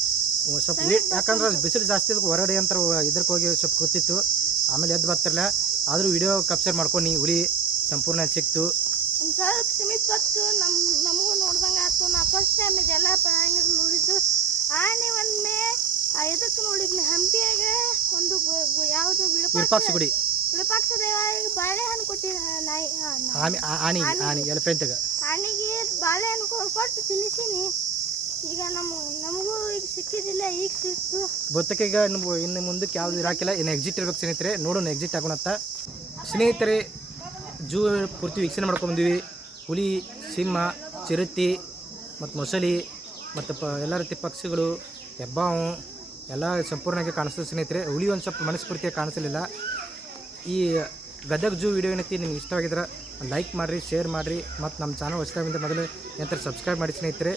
ಸ್ವಲ್ಪ ವೇಟ್, ಯಾಕಂದ್ರೆ ಬಿಸಿಲು ಜಾಸ್ತಿ ಅದಕ್ಕೆ ಹೊರಗಡೆ ಅಂತ ಇದಕ್ಕೆ ಹೋಗಿ ಸ್ವಲ್ಪ ಕೂತಿತ್ತು. ಆಮೇಲೆ ಎದ್ದು ಬರ್ತಿರಲಿಲ್ಲ. ಆದರೂ ವಿಡಿಯೋ ಕ್ಯಾಪ್ಚರ್ ಮಾಡ್ಕೊಂಡು ಹುಲಿ ಸಂಪೂರ್ಣ ಸಿಕ್ತು. ಒಂದು ಸ್ವಲ್ಪ ಸಮೀಪ ಬತ್ತು, ನಮಗೂ ನೋಡ್ದಂಗೆ ಆಯ್ತು. ನಾ ಫಸ್ಟ್ ಟೈಮ್ ಇದೆಲ್ಲ ಪ್ರಾಣಿ ನೋಡಿದ್ದು. ಆನೆ ಒಮ್ಮೆ ಇದಕ್ಕೆ ನೋಡಿದ್ನಿ, ಹಂಪಿಯಾಗ ಒಂದು ಯಾವುದು ವಿರೂಪಾಕ್ಷ ಗುಡಿ. ವಿರೂಪಾಕ್ಷ ದೇವರಿಗೆ ಬಾಳೆಹಣ್ಣು ಕೊಟ್ಟಿದ್ದ ನಾಯಿ ಆನೆ ಎಲಿಫೆಂಟ್ಗೆ ಆನೆಗೆ ಬಾಳೆಹಣ್ಣು ಕೊಟ್ಟು ತಿನ್ನಿಸೀನಿ. ಈಗ ನಮಗೂ ಈಗ ಸಿಕ್ಕಿದ್ದಿಲ್ಲ, ಈಗ ಸಿಕ್ತು. ಗೊತ್ತಕ್ಕೆ ಈಗ ಇನ್ನು ಮುಂದಕ್ಕೆ ಯಾವುದು ಇರಾಕಿಲ್ಲ. ಇನ್ನು ಎಕ್ಸಿಟ್ ಇರ್ಬೇಕು ಸ್ನೇಹಿತರೆ. ನೋಡೋಣ ಎಕ್ಸಿಟ್ ಆಗೋಣತ್ತ ಸ್ನೇಹಿತರೆ. ಜೂ ಪೂರ್ತಿ ವೀಕ್ಷಣೆ ಮಾಡ್ಕೊಂಡ್ಬಂದಿವಿ. ಹುಲಿ, ಸಿಂಹ, ಚಿರತೆ ಮತ್ತು ಮೊಸಳಿ ಮತ್ತು ಎಲ್ಲ ರೀತಿ ಪಕ್ಷಿಗಳು, ಹೆಬ್ಬಾವು ಎಲ್ಲ ಸಂಪೂರ್ಣವಾಗಿ ಕಾಣಿಸ್ತದೆ ಸ್ನೇಹಿತರೆ. ಹುಲಿ ಒಂದು ಸ್ವಲ್ಪ ಮನಸ್ಫೂರ್ತಿಯಾಗಿ ಕಾಣಿಸಲಿಲ್ಲ. ಈ ಗದಗ ಜೂ ವಿಡಿಯೋ ಏನೈತಿ ನಿಮ್ಗೆ ಇಷ್ಟವಾಗಿದ್ರೆ ಲೈಕ್ ಮಾಡಿರಿ, ಶೇರ್ ಮಾಡಿರಿ ಮತ್ತು ನಮ್ಮ ಚಾನಲ್ ಹೊಸದಾಗಿಂದ ಮೊದಲು ನಂತರ ಸಬ್ಸ್ಕ್ರೈಬ್ ಮಾಡಿ ಸ್ನೇಹಿತರೆ.